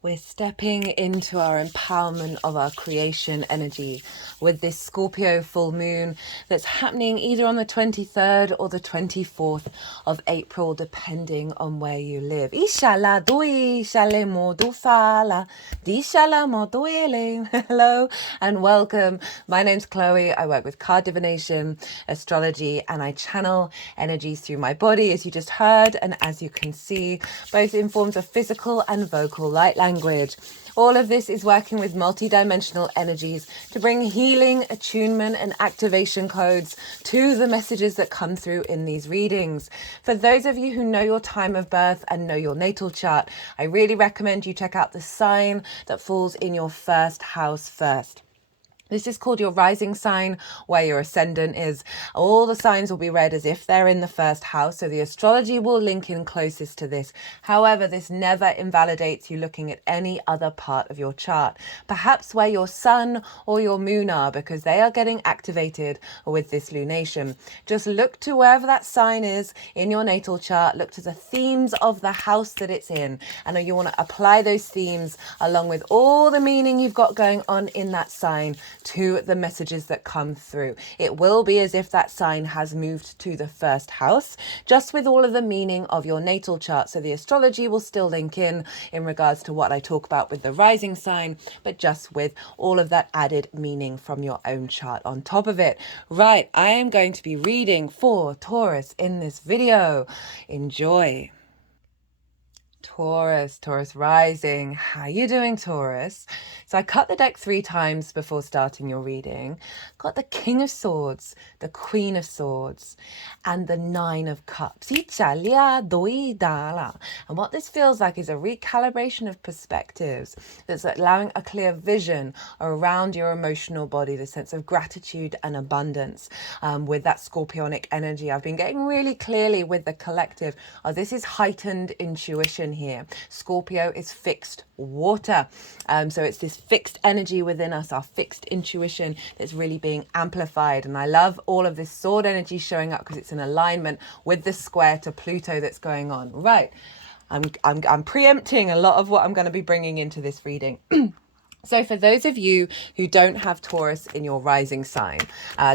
We're stepping into our empowerment of our creation energy with this Scorpio full moon that's happening either on the 23rd or the 24th of April, depending on where you live. Inshallah, doi, shale modu fala, di shala moduele. Hello and welcome. My name's Chloe. I work with card divination, astrology, and I channel energies through my body, as you just heard, and as you can see, both in forms of physical and vocal light language. All of this is working with multidimensional energies to bring healing, attunement, and activation codes to the messages that come through in these readings. For those of you who know your time of birth and know your natal chart, I really recommend you check out the sign that falls in your first house first. This is called your rising sign, where your ascendant is. All the signs will be read as if they're in the first house, so the astrology will link in closest to this. However, this never invalidates you looking at any other part of your chart, perhaps where your sun or your moon are, because they are getting activated with this lunation. Just look to wherever that sign is in your natal chart, look to the themes of the house that it's in, and you want to apply those themes along with all the meaning you've got going on in that sign to the messages that come through. It will be as if that sign has moved to the first house, just with all of the meaning of your natal chart. So the astrology will still link in regards to what I talk about with the rising sign, but just with all of that added meaning from your own chart on top of it. Right, I am going to be reading for Taurus in this video. Enjoy. Taurus rising. How you doing, Taurus? So I cut the deck 3 times before starting your reading. Got the King of Swords, the Queen of Swords, and the 9 of Cups. And what this feels like is a recalibration of perspectives that's allowing a clear vision around your emotional body, the sense of gratitude and abundance with that scorpionic energy. I've been getting really clearly with the collective. This is heightened intuition here. Scorpio is fixed water. So it's this fixed energy within us, our fixed intuition that's really being amplified. And I love all of this sword energy showing up because it's in alignment with the square to Pluto that's going on. Right. I'm preempting a lot of what I'm going to be bringing into this reading. So for those of you who don't have Taurus in your rising sign,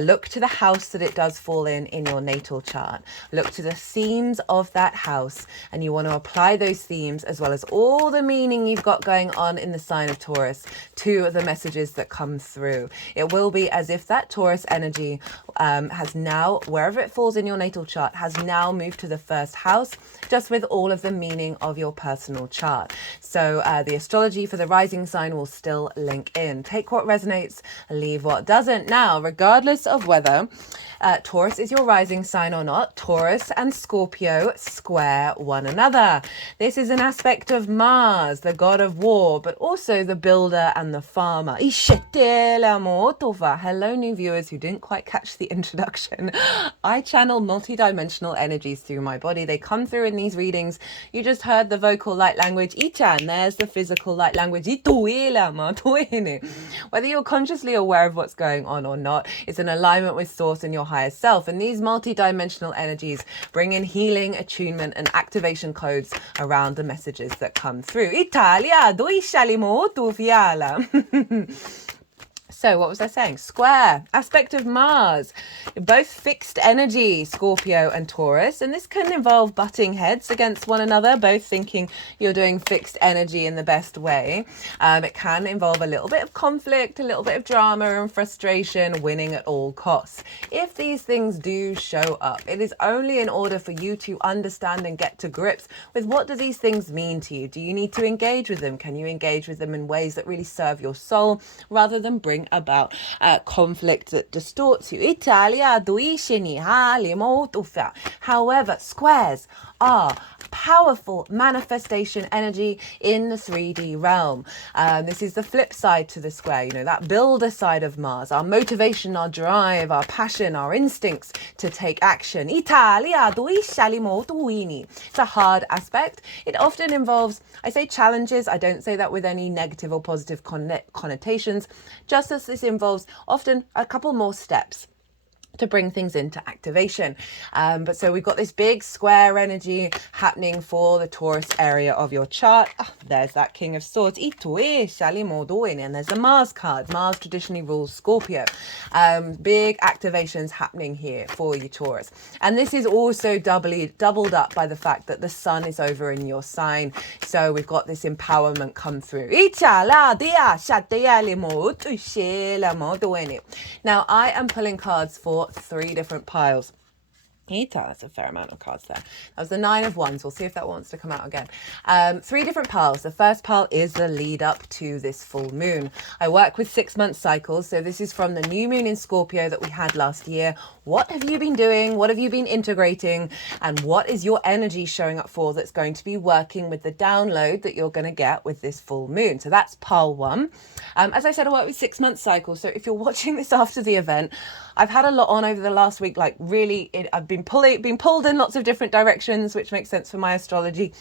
look to the house that it does fall in your natal chart. Look to the themes of that house, and you want to apply those themes as well as all the meaning you've got going on in the sign of Taurus to the messages that come through. It will be as if that Taurus energy has now, wherever it falls in your natal chart, has now moved to the first house, just with all of the meaning of your personal chart. So the astrology for the rising sign will still link in. Take what resonates, leave what doesn't. Now, regardless of whether Taurus is your rising sign or not, Taurus and Scorpio square one another. This is an aspect of Mars, the god of war, but also the builder and the farmer. Hello, new viewers who didn't quite catch the introduction. I channel multidimensional energies through my body. They come through in these readings. You just heard the vocal light language, Ichan. There's the physical light language, whether you're consciously aware of what's going on or not, it's an alignment with source and your higher self. And these multidimensional energies bring in healing, attunement, and activation codes around the messages that come through. Italia, doi shalimo tu fiala. So what was I saying? Square, aspect of Mars, both fixed energy, Scorpio and Taurus. And this can involve butting heads against one another, both thinking you're doing fixed energy in the best way. It can involve a little bit of conflict, a little bit of drama and frustration, winning at all costs. If these things do show up, it is only in order for you to understand and get to grips with what do these things mean to you. Do you need to engage with them? Can you engage with them in ways that really serve your soul rather than bring about conflict that distorts you? However, squares are powerful manifestation energy in the 3D realm. This is the flip side to the square, that builder side of Mars, our motivation, our drive, our passion, our instincts to take action. It's a hard aspect. It often involves, I say challenges, I don't say that with any negative or positive connotations, just as this involves often a couple more steps. to bring things into activation. But so we've got this big square energy happening for the Taurus area of your chart. There's that King of Swords. And there's the Mars card. Mars traditionally rules Scorpio. Big activations happening here for you, Taurus. And this is also doubled up by the fact that the sun is over in your sign. So we've got this empowerment come through. Now, I am pulling cards for 3 different piles. That's a fair amount of cards there. That was the 9 of Wands. We'll see if that wants to come out again. 3 different piles. The first pile is the lead up to this full moon. I work with 6-month cycles. So this is from the new moon in Scorpio that we had last year. What have you been doing? What have you been integrating? And what is your energy showing up for that's going to be working with the download that you're going to get with this full moon? So that's pile 1. As I said, I work with 6-month cycles. So if you're watching this after the event, I've had a lot on over the last week. Like really, I've been pulled in lots of different directions, which makes sense for my astrology,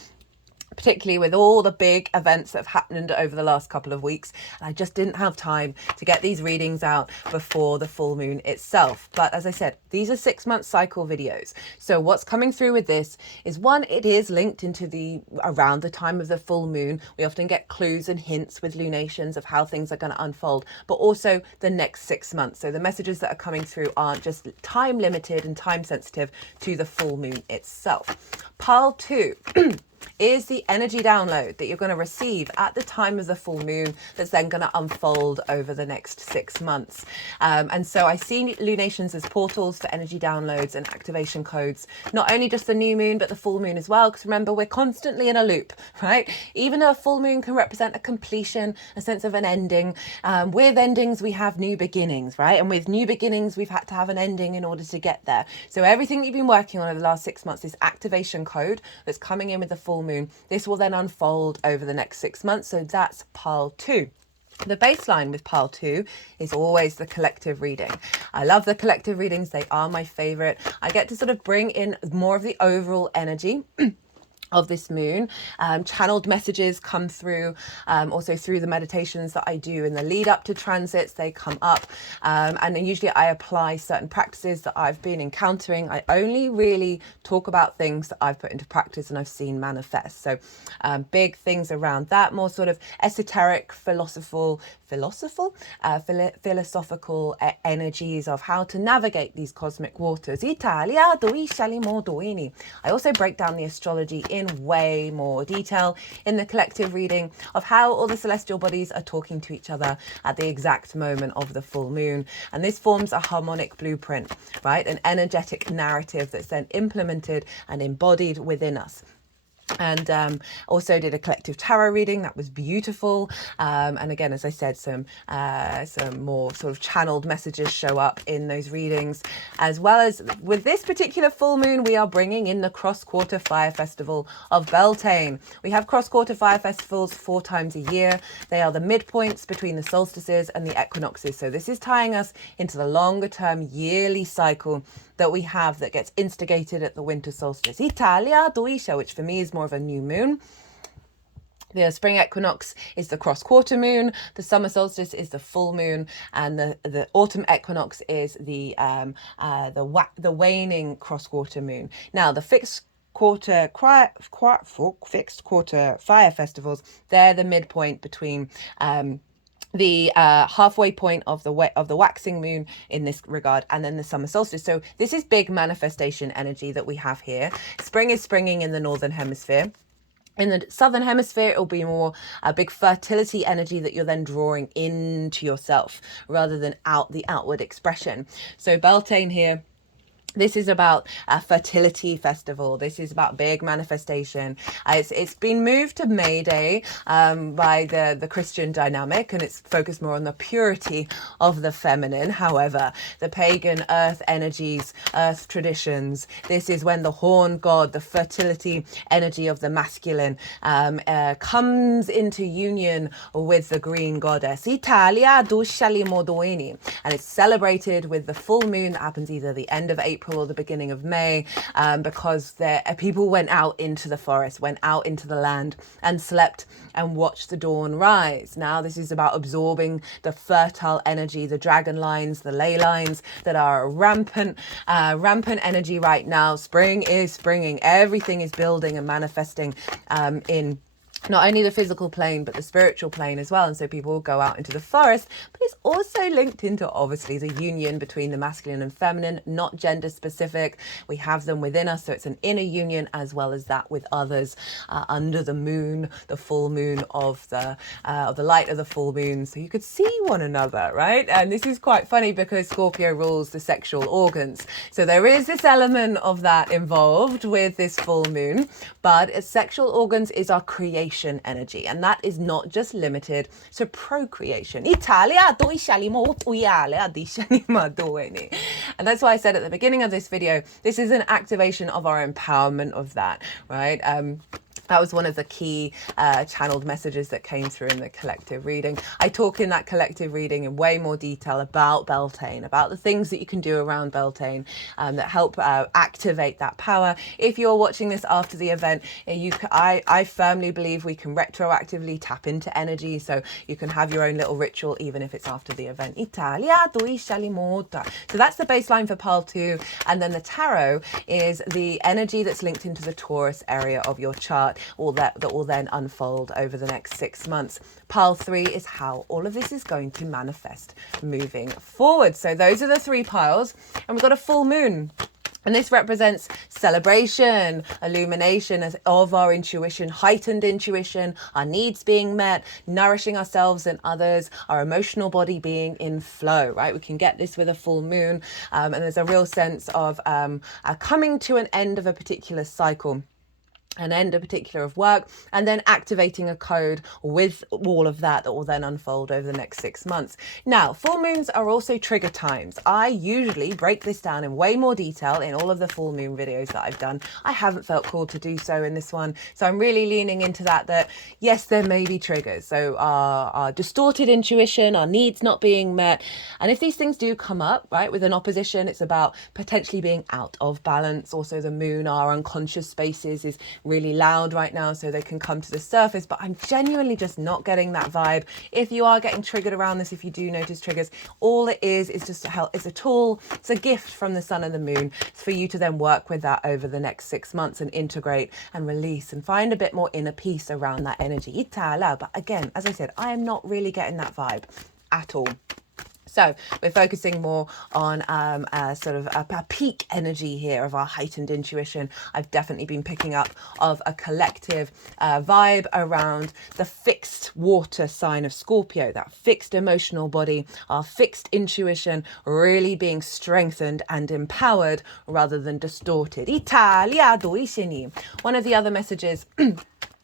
particularly with all the big events that have happened over the last couple of weeks. And I just didn't have time to get these readings out before the full moon itself. But as I said, these are 6-month cycle videos. So what's coming through with this is, one, it is linked into around the time of the full moon. We often get clues and hints with lunations of how things are going to unfold, but also the next 6 months. So the messages that are coming through aren't just time limited and time sensitive to the full moon itself. Pile 2 is the energy download that you're going to receive at the time of the full moon that's then going to unfold over the next 6 months. And so I see lunations as portals for energy downloads and activation codes, not only just the new moon, but the full moon as well. Because remember, we're constantly in a loop, right? Even a full moon can represent a completion, a sense of an ending. With endings, we have new beginnings, right? And with new beginnings, we've had to have an ending in order to get there. So everything that you've been working on over the last 6 months, this activation code that's coming in with the full moon, this will then unfold over the next 6 months. So that's pile 2. The baseline with pile 2 is always the collective reading. I love the collective readings. They are my favorite. I get to sort of bring in more of the overall energy of this moon. Channeled messages come through, also through the meditations that I do in the lead up to transits. They come up, and then usually I apply certain practices that I've been encountering. I only really talk about things that I've put into practice and I've seen manifest. So big things around that, more sort of esoteric, philosophical energies of how to navigate these cosmic waters. I also break down the astrology in way more detail in the collective reading of how all the celestial bodies are talking to each other at the exact moment of the full moon. And this forms a harmonic blueprint, right? An energetic narrative that's then implemented and embodied within us. And also did a collective tarot reading that was beautiful, and again, as I said, some more sort of channeled messages show up in those readings, as well as with this particular full moon we are bringing in the cross-quarter fire festival of Beltane. We have cross-quarter fire festivals 4 times a year. They are the midpoints between the solstices and the equinoxes, so this is tying us into the longer term yearly cycle that we have that gets instigated at the winter solstice, which for me is more of a new moon. The spring equinox is the cross-quarter moon, the summer solstice is the full moon, and the autumn equinox is the waning cross-quarter moon. Now, the fixed quarter fire festivals, they're the midpoint between the halfway point of the waxing moon in this regard, and then the summer solstice. So this is big manifestation energy that we have here. Spring is springing in the northern hemisphere. In the southern hemisphere, it will be more a big fertility energy that you're then drawing into yourself rather than the outward expression. So Beltane here, this is about a fertility festival. This is about big manifestation. It's been moved to May Day by the Christian dynamic, and it's focused more on the purity of the feminine. However, the pagan earth energies, earth traditions, this is when the horn god, the fertility energy of the masculine, comes into union with the green goddess. And it's celebrated with the full moon that happens either the end of April April or the beginning of May, because people went out into the forest, went out into the land and slept and watched the dawn rise. Now this is about absorbing the fertile energy, the dragon lines, the ley lines that are rampant energy right now. Spring is springing. Everything is building and manifesting in not only the physical plane, but the spiritual plane as well. And so people will go out into the forest, but it's also linked into obviously the union between the masculine and feminine, not gender specific. We have them within us. So it's an inner union as well as that with others under the moon, the full moon of the light of the full moon. So you could see one another, right? And this is quite funny because Scorpio rules the sexual organs. So there is this element of that involved with this full moon, but sexual organs is our creation energy, and that is not just limited to procreation. And that's why I said at the beginning of this video, this is an activation of our empowerment of that, right? That was one of the key channeled messages that came through in the collective reading. I talk in that collective reading in way more detail about Beltane, about the things that you can do around Beltane that help activate that power. If you're watching this after the event, I firmly believe we can retroactively tap into energy, so you can have your own little ritual even if it's after the event. So that's the baseline for Pile 2, and then the tarot is the energy that's linked into the Taurus area of your chart, all that will then unfold over the next 6 months. Pile 3 is how all of this is going to manifest moving forward. So those are the 3 piles, and we've got a full moon. And this represents celebration, illumination of our intuition, heightened intuition, our needs being met, nourishing ourselves and others, our emotional body being in flow, right? We can get this with a full moon. And there's a real sense of coming to an end of a particular cycle, an end in particular of work, and then activating a code with all of that will then unfold over the next 6 months. Now, full moons are also trigger times. I usually break this down in way more detail in all of the full moon videos that I've done. I haven't felt called to do so in this one, so I'm really leaning into that yes, there may be triggers. So our distorted intuition, our needs not being met, and if these things do come up, right, with an opposition, it's about potentially being out of balance. Also, the moon, our unconscious spaces, is really loud right now, so they can come to the surface, but I'm genuinely just not getting that vibe. If you are getting triggered around this, if you do notice triggers, all it is just it's a tool, it's a gift from the sun and the moon. It's for you to then work with that over the next 6 months and integrate and release and find a bit more inner peace around that energy. But again, as I said, I am not really getting that vibe at all. So we're focusing more on sort of a peak energy here of our heightened intuition. I've definitely been picking up of a collective vibe around the fixed water sign of Scorpio, that fixed emotional body, our fixed intuition really being strengthened and empowered rather than distorted. One of the other messages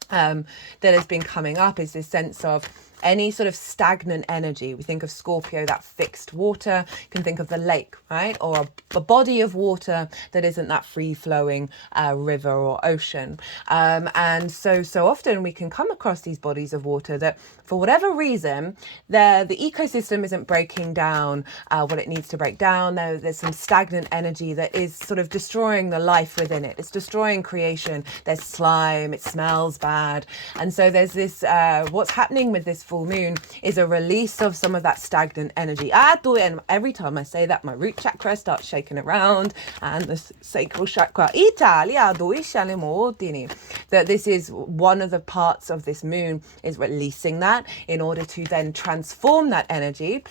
that has been coming up is this sense of any sort of stagnant energy. We think of Scorpio, that fixed water. You can think of the lake, right? Or a body of water that isn't that free-flowing river or ocean. And so often we can come across these bodies of water that, for whatever reason, the ecosystem isn't breaking down what it needs to break down. There's some stagnant energy that is sort of destroying the life within it. It's destroying creation. There's slime. It smells bad. And so there's this, what's happening with this full moon is a release of some of that stagnant energy. And every time I say that, my root chakra starts shaking around, and the sacral chakra. That this is one of the parts of this moon, is releasing that in order to then transform that energy.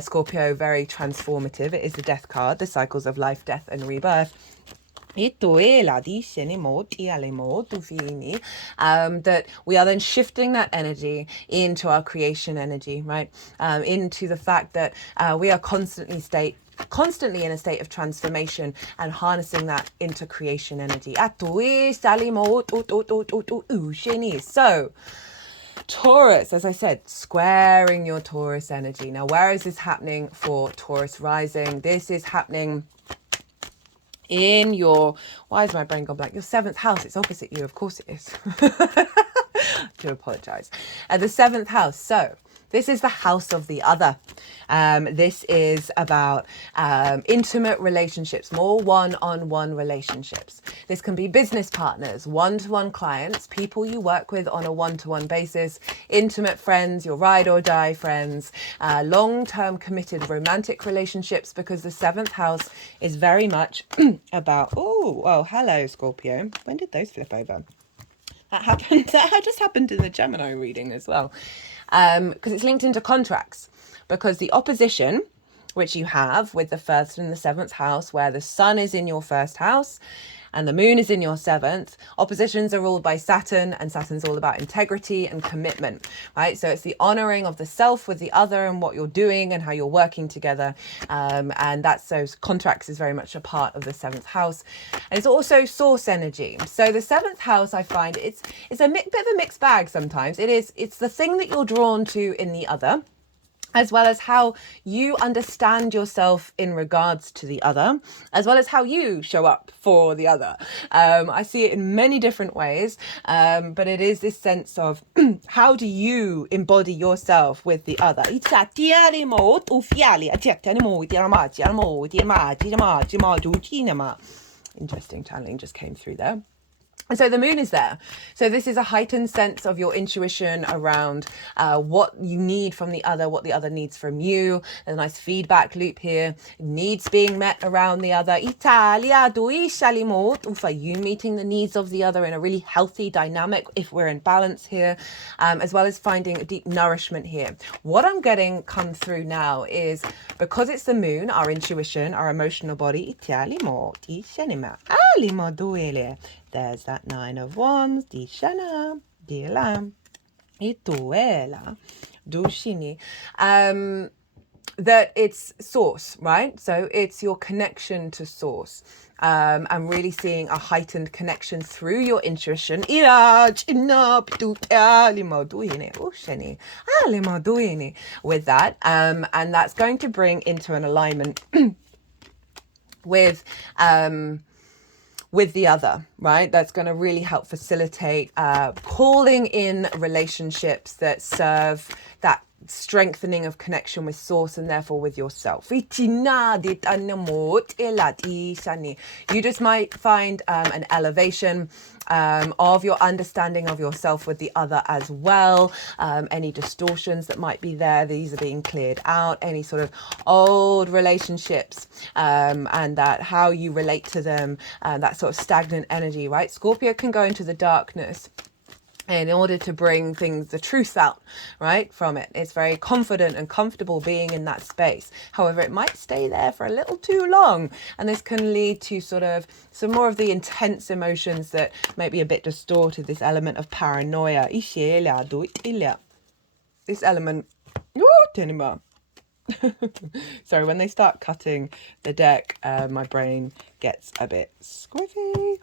Scorpio, very transformative. It is the death card, the cycles of life, death, and rebirth. That we are then shifting that energy into our creation energy, right? Into the fact that we are constantly in a state of transformation and harnessing that into creation energy. So Taurus, as I said, squaring your Taurus energy. Now, where is this happening for Taurus rising? This is happening in your, why is my brain gone blank? Your 7th house. It's opposite you. Of course it is. I do apologize. The 7th house. So This is the house of the other. This is about intimate relationships, more one-on-one relationships. This can be business partners, one-to-one clients, people you work with on a one-to-one basis, intimate friends, your ride or die friends, long-term committed romantic relationships, because the seventh house is very much about, oh, hello, Scorpio. When did those flip over? That happened. That just happened in the Gemini reading as well, because it's linked into contracts. Because the opposition, which you have with the first and the seventh house, where the sun is in your first house and the moon is in your seventh, oppositions are ruled by Saturn, and Saturn's all about integrity and commitment, right? So it's the honoring of the self with the other and what you're doing and how you're working together. And that's, so contracts is very much a part of the seventh house. And it's also source energy. So the seventh house, I find it's a bit of a mixed bag sometimes. It's the thing that you're drawn to in the other, as well as how you understand yourself in regards to the other, as well as how you show up for the other. I see it in many different ways, but it is this sense of how do you embody yourself with the other. Interesting channeling just came through there. And so the moon is there. So this is a heightened sense of your intuition around what you need from the other, what the other needs from you. There's a nice feedback loop here. Needs being met around the other. You meeting the needs of the other in a really healthy dynamic, if we're in balance here, as well as finding a deep nourishment here. What I'm getting come through now is, because it's the moon, our intuition, our emotional body. There's that Nine of Wands, di shana, di lam, ituela, dushini. That it's source, right? So it's your connection to source. I'm really seeing a heightened connection through your intuition. With that, and that's going to bring into an alignment with the other, right? That's going to really help facilitate calling in relationships that serve that strengthening of connection with source and therefore with yourself. You just might find an elevation of your understanding of yourself with the other as well. Any distortions that might be there, these are being cleared out. Any sort of old relationships and that how you relate to them, that sort of stagnant energy, right? Scorpio can go into the darkness in order to bring the truth out, right, from it. It's very confident and comfortable being in that space. However, it might stay there for a little too long, and this can lead to sort of some more of the intense emotions that might be a bit distorted, this element of paranoia. This element, sorry, when they start cutting the deck, my brain gets a bit squiffy.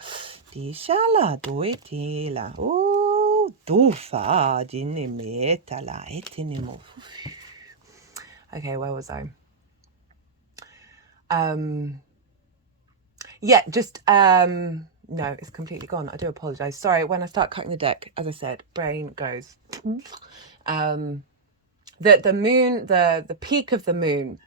Okay, where was I? No, it's completely gone. I do apologize. Sorry, when I start cutting the deck, as I said, brain goes. The moon, the peak of the moon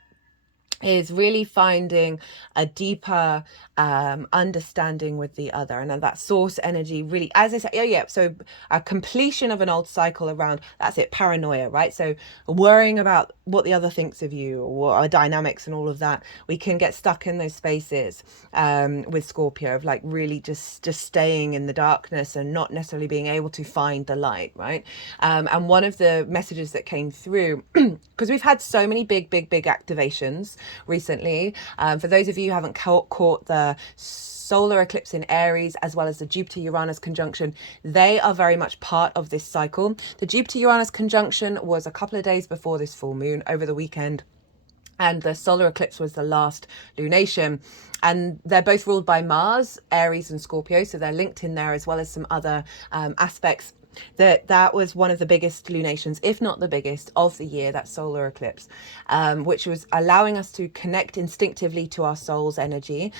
is really finding a deeper understanding with the other, and that source energy really, as I said, so a completion of an old cycle around, that's it, paranoia, right? So worrying about what the other thinks of you, or our dynamics and all of that. We can get stuck in those spaces with Scorpio of like really just staying in the darkness and not necessarily being able to find the light, right? And one of the messages that came through, because we've had so many big activations recently. For those of you who haven't caught the solar eclipse in Aries, as well as the Jupiter-Uranus conjunction, they are very much part of this cycle. The Jupiter-Uranus conjunction was a couple of days before this full moon over the weekend, and the solar eclipse was the last lunation. And they're both ruled by Mars, Aries and Scorpio, so they're linked in there, as well as some other aspects that was one of the biggest lunations, if not the biggest, of the year, that solar eclipse, which was allowing us to connect instinctively to our soul's energy.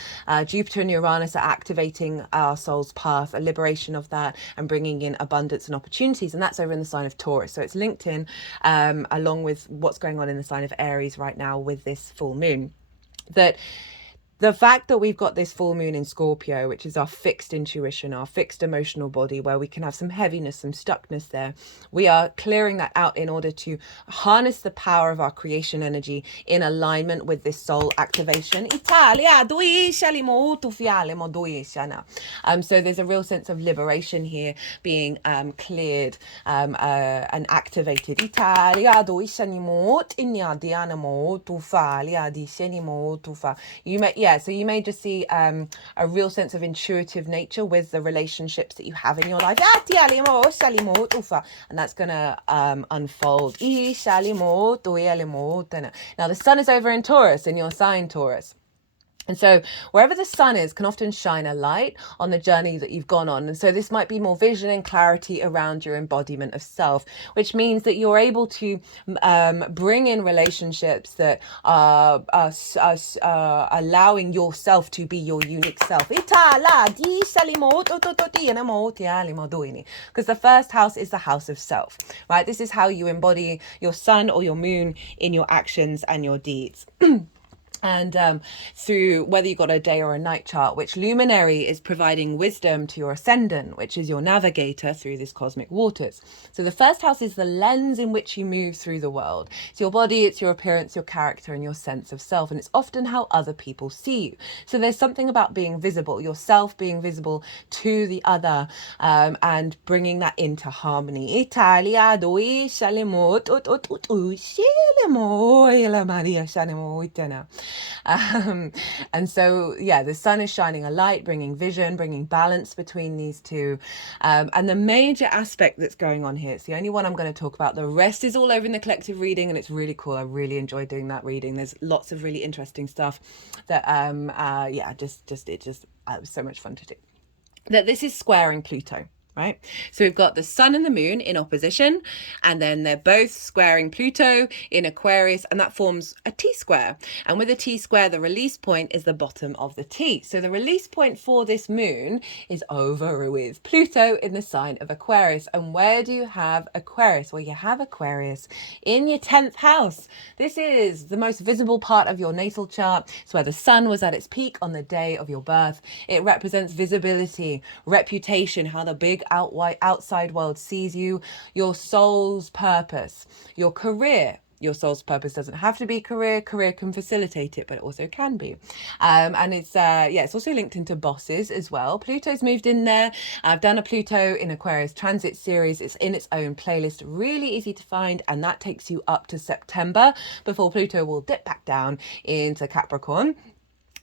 Jupiter and Uranus are activating our soul's path, a liberation of that, and bringing in abundance and opportunities. And that's over in the sign of Taurus. So it's linked in along with what's going on in the sign of Aries right now with this full moon. That the fact that we've got this full moon in Scorpio, which is our fixed intuition, our fixed emotional body, where we can have some heaviness, some stuckness there, we are clearing that out in order to harness the power of our creation energy in alignment with this soul activation. So there's a real sense of liberation here being cleared and activated. You may, so you may just see a real sense of intuitive nature with the relationships that you have in your life. And that's going to unfold. Now, the sun is over in Taurus, in your sign, Taurus. And so wherever the sun is can often shine a light on the journey that you've gone on. And so this might be more vision and clarity around your embodiment of self, which means that you're able to bring in relationships that are allowing yourself to be your unique self. Because the first house is the house of self, right? This is how you embody your sun or your moon in your actions and your deeds. And through whether you got a day or a night chart, which luminary is providing wisdom to your ascendant, which is your navigator through these cosmic waters. So the first house is the lens in which you move through the world. It's your body, it's your appearance, your character, and your sense of self. And it's often how other people see you. So there's something about being visible, yourself being visible to the other, and bringing that into harmony. And so, yeah, the sun is shining a light, bringing vision, bringing balance between these two. And the major aspect that's going on here, it's the only one I'm going to talk about. The rest is all over in the collective reading, and it's really cool. I really enjoy doing that reading. There's lots of really interesting stuff that, it was so much fun to do. That this is squaring Pluto. Right, so we've got the sun and the moon in opposition, and then they're both squaring Pluto in Aquarius, and that forms a T-square. And with a T-square, the release point is the bottom of the T. So the release point for this moon is over with Pluto in the sign of Aquarius. And where do you have Aquarius? Well, you have Aquarius in your 10th house. This is the most visible part of your natal chart. It's where the sun was at its peak on the day of your birth. It represents visibility, reputation, how the big outside world sees you, your soul's purpose, your career. Your soul's purpose doesn't have to be career can facilitate it, but it also can be. And it's it's also linked into bosses as well. Pluto's moved in there. I've done a Pluto in Aquarius transit series. It's in its own playlist, really easy to find, and that takes you up to September before Pluto will dip back down into Capricorn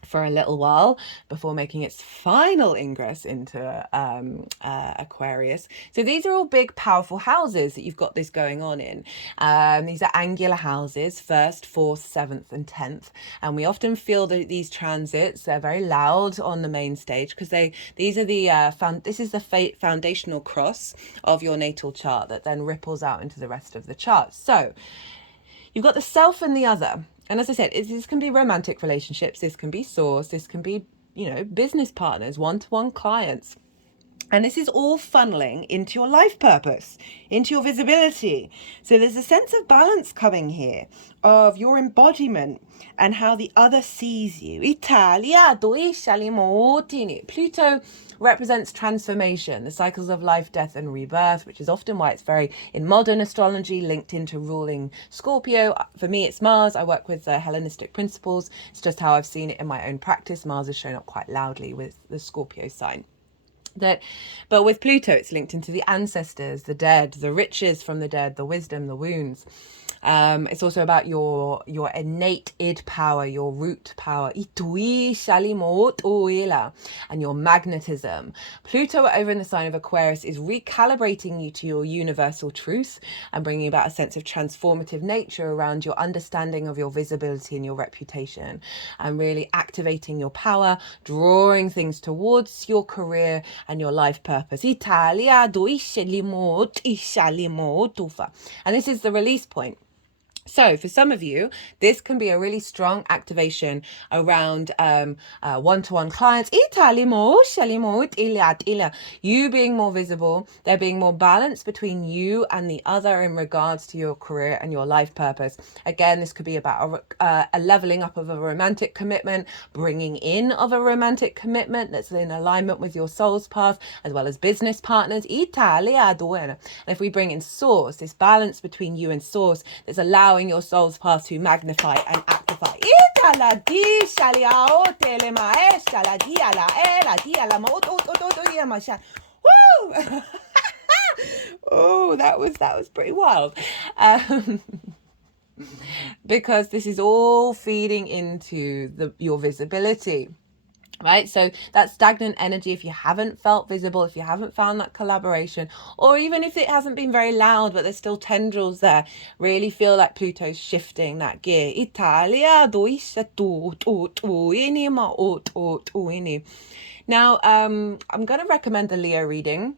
for a little while before making its final ingress into Aquarius. So these are all big, powerful houses that you've got this going on in. These are angular houses, 1st, 4th, 7th, and 10th. And we often feel that these transits, they're very loud on the main stage because this is the foundational cross of your natal chart that then ripples out into the rest of the chart. So you've got the self and the other. And as I said, this can be romantic relationships, this can be source, this can be, business partners, one-to-one clients. And this is all funneling into your life purpose, into your visibility. So there's a sense of balance coming here of your embodiment and how the other sees you. Pluto represents transformation, the cycles of life, death, and rebirth, which is often why it's very, in modern astrology, linked into ruling Scorpio. For me, it's Mars. I work with Hellenistic principles. It's just how I've seen it in my own practice. Mars has shown up quite loudly with the Scorpio sign. But with Pluto, it's linked into the ancestors, the dead, the riches from the dead, the wisdom, the wounds. It's also about your innate id power, your root power, and your magnetism. Pluto over in the sign of Aquarius is recalibrating you to your universal truth and bringing about a sense of transformative nature around your understanding of your visibility and your reputation, and really activating your power, drawing things towards your career and your life purpose. And this is the release point. So for some of you, this can be a really strong activation around one-to-one clients. You being more visible, there being more balance between you and the other in regards to your career and your life purpose. Again, this could be about a leveling up of a romantic commitment, bringing in of a romantic commitment that's in alignment with your soul's path, as well as business partners. And if we bring in source, this balance between you and source that's allowing your soul's path to magnify and amplify. Oh, that was pretty wild. Because this is all feeding into your visibility. Right, so that stagnant energy, if you haven't felt visible, if you haven't found that collaboration, or even if it hasn't been very loud, but there's still tendrils there, really feel like Pluto's shifting that gear. Now, I'm going to recommend the Leo reading.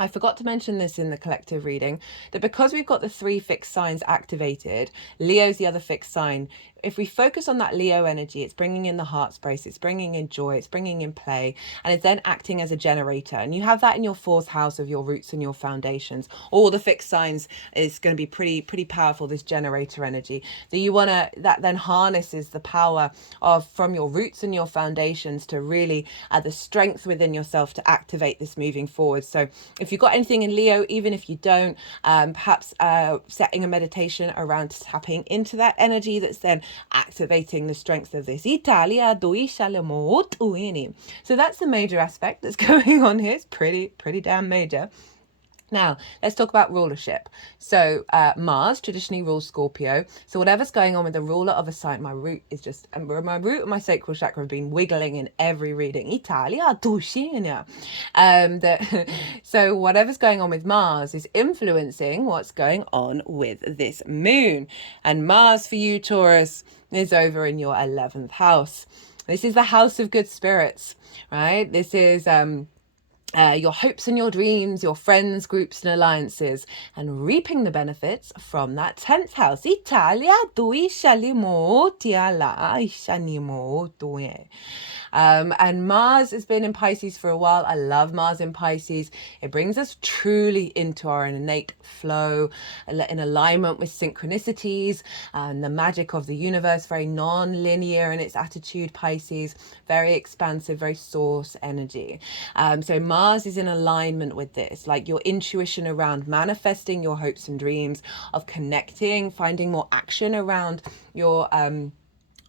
I forgot to mention this in the collective reading, that because we've got the 3 fixed signs activated, Leo's the other fixed sign. If we focus on that Leo energy, it's bringing in the heart space, it's bringing in joy, it's bringing in play, and it's then acting as a generator. And you have that in your 4th house of your roots and your foundations. All the fixed signs is going to be pretty powerful, this generator energy. So you want to, that then harnesses the power of from your roots and your foundations to really add the strength within yourself to activate this moving forward. So if you've got anything in Leo, even if you don't, perhaps setting a meditation around tapping into that energy that's then activating the strength of this. So that's the major aspect that's going on here. It's pretty damn major. Now, let's talk about rulership. So Mars traditionally rules Scorpio. So whatever's going on with the ruler of a sign, my root and my sacral chakra have been wiggling in every reading. So whatever's going on with Mars is influencing what's going on with this moon. And Mars for you, Taurus, is over in your 11th house. This is the house of good spirits, right? This is your hopes and your dreams, your friends, groups and alliances, and reaping the benefits from that 10th house. And Mars has been in Pisces for a while. I love Mars in Pisces. It brings us truly into our innate flow, in alignment with synchronicities and the magic of the universe, very non-linear in its attitude, Pisces, very expansive, very source energy. So Mars is in alignment with this, like your intuition around manifesting your hopes and dreams, of connecting, finding more action around your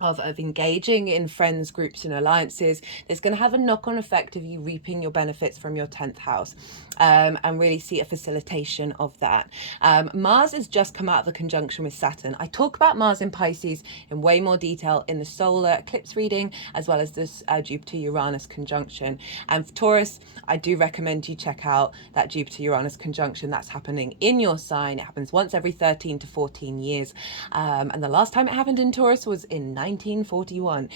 of engaging in friends, groups and alliances. It's going to have a knock-on effect of you reaping your benefits from your 10th house, and really see a facilitation of that. Mars has just come out of a conjunction with Saturn. I talk about Mars in Pisces in way more detail in the solar eclipse reading, as well as this Jupiter-Uranus conjunction. And for Taurus, I do recommend you check out that Jupiter-Uranus conjunction that's happening in your sign. It happens once every 13 to 14 years. And the last time it happened in Taurus was in 1941.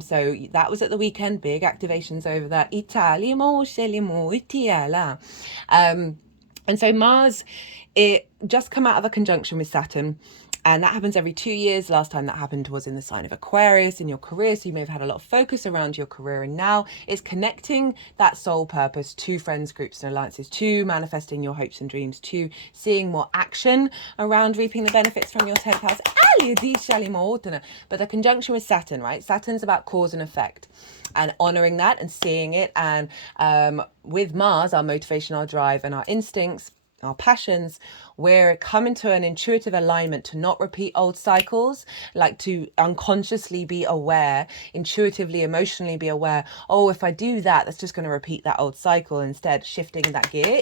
So that was at the weekend. Big activations over that. And so Mars, it just come out of a conjunction with Saturn. And that happens every 2 years. Last time that happened was in the sign of Aquarius in your career. So you may have had a lot of focus around your career. And now it's connecting that soul purpose to friends, groups and alliances, to manifesting your hopes and dreams, to seeing more action around reaping the benefits from your 10th house. But the conjunction with Saturn, right? Saturn's about cause and effect, and honoring that and seeing it. And with Mars, our motivation, our drive and our instincts, our passions, we're coming to an intuitive alignment to not repeat old cycles, like to unconsciously be aware, intuitively, emotionally be aware, oh, if I do that, that's just going to repeat that old cycle, instead shifting that gear.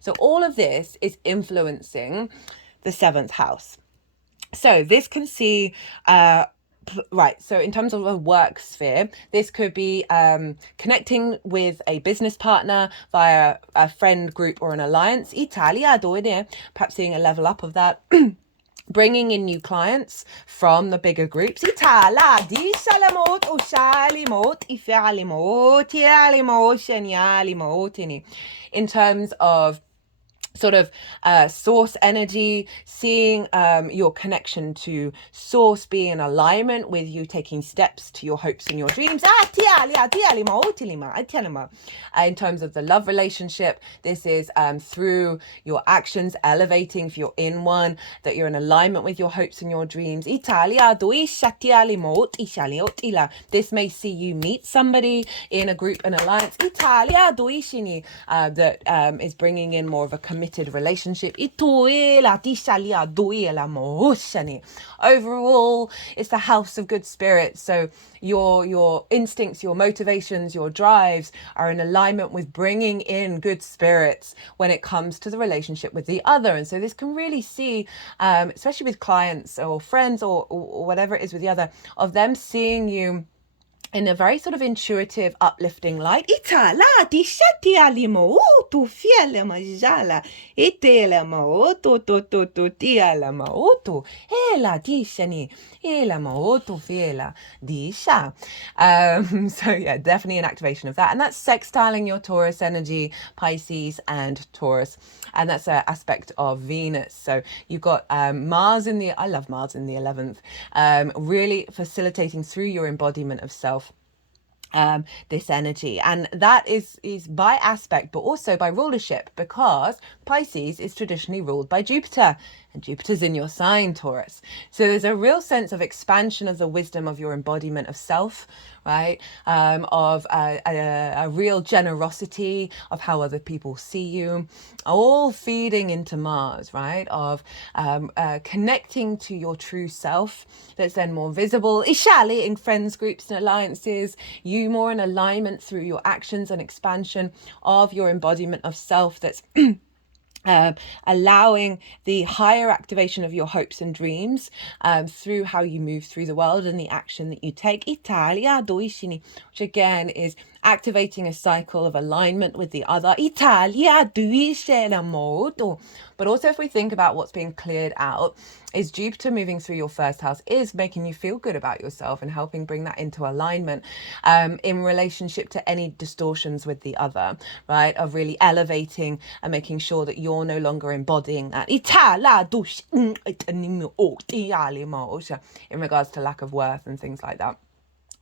So all of this is influencing the seventh house. So this can see right, so in terms of a work sphere, this could be connecting with a business partner via a friend group or an alliance. Italia, perhaps seeing a level up of that. Bringing in new clients from the bigger groups. In terms of sort of source energy, seeing your connection to source being in alignment with you taking steps to your hopes and your dreams. In terms of the love relationship, this is through your actions elevating if you're in one, that you're in alignment with your hopes and your dreams. This may see you meet somebody in a group, an alliance, that is bringing in more of a committed relationship. Overall, it's the house of good spirits. So your instincts, your motivations, your drives are in alignment with bringing in good spirits when it comes to the relationship with the other. And so this can really see, especially with clients or friends or whatever it is with the other, of them seeing you in a very sort of intuitive, uplifting light. So yeah, definitely an activation of that. And that's sextiling your Taurus energy, Pisces and Taurus. And that's an aspect of Venus. So you've got Mars in the, I love Mars in the 11th, really facilitating through your embodiment of self. This energy, and that is by aspect but also by rulership, because Pisces is traditionally ruled by Jupiter, and Jupiter's in your sign, Taurus. So there's a real sense of expansion of the wisdom of your embodiment of self, right? Of a real generosity of how other people see you, all feeding into Mars, right? Of connecting to your true self that's then more visible, in friends, groups and alliances, you more in alignment through your actions and expansion of your embodiment of self that's allowing the higher activation of your hopes and dreams through how you move through the world and the action that you take. Which again is activating a cycle of alignment with the other. But also, if we think about what's being cleared out, is Jupiter moving through your first house is making you feel good about yourself and helping bring that into alignment in relationship to any distortions with the other, right? Of really elevating and making sure that you're no longer embodying that in regards to lack of worth and things like that.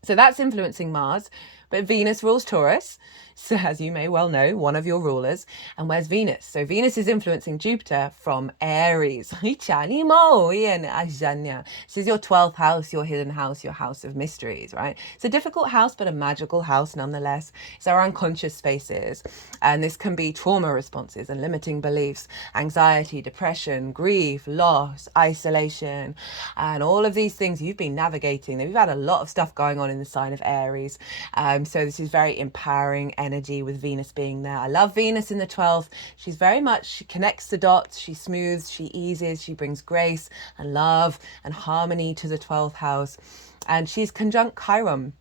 So that's influencing Mars, but Venus rules Taurus. So as you may well know, one of your rulers. And where's Venus? So Venus is influencing Jupiter from Aries. This is your 12th house, your hidden house, your house of mysteries, right? It's a difficult house, but a magical house nonetheless. It's our unconscious spaces. And this can be trauma responses and limiting beliefs, anxiety, depression, grief, loss, isolation, and all of these things you've been navigating. We've had a lot of stuff going on in the sign of Aries. So this is very empowering energy with Venus being there. I love Venus in the 12th. She's very much, she connects the dots, she smooths, she eases, she brings grace and love and harmony to the 12th house. And she's conjunct Chiron.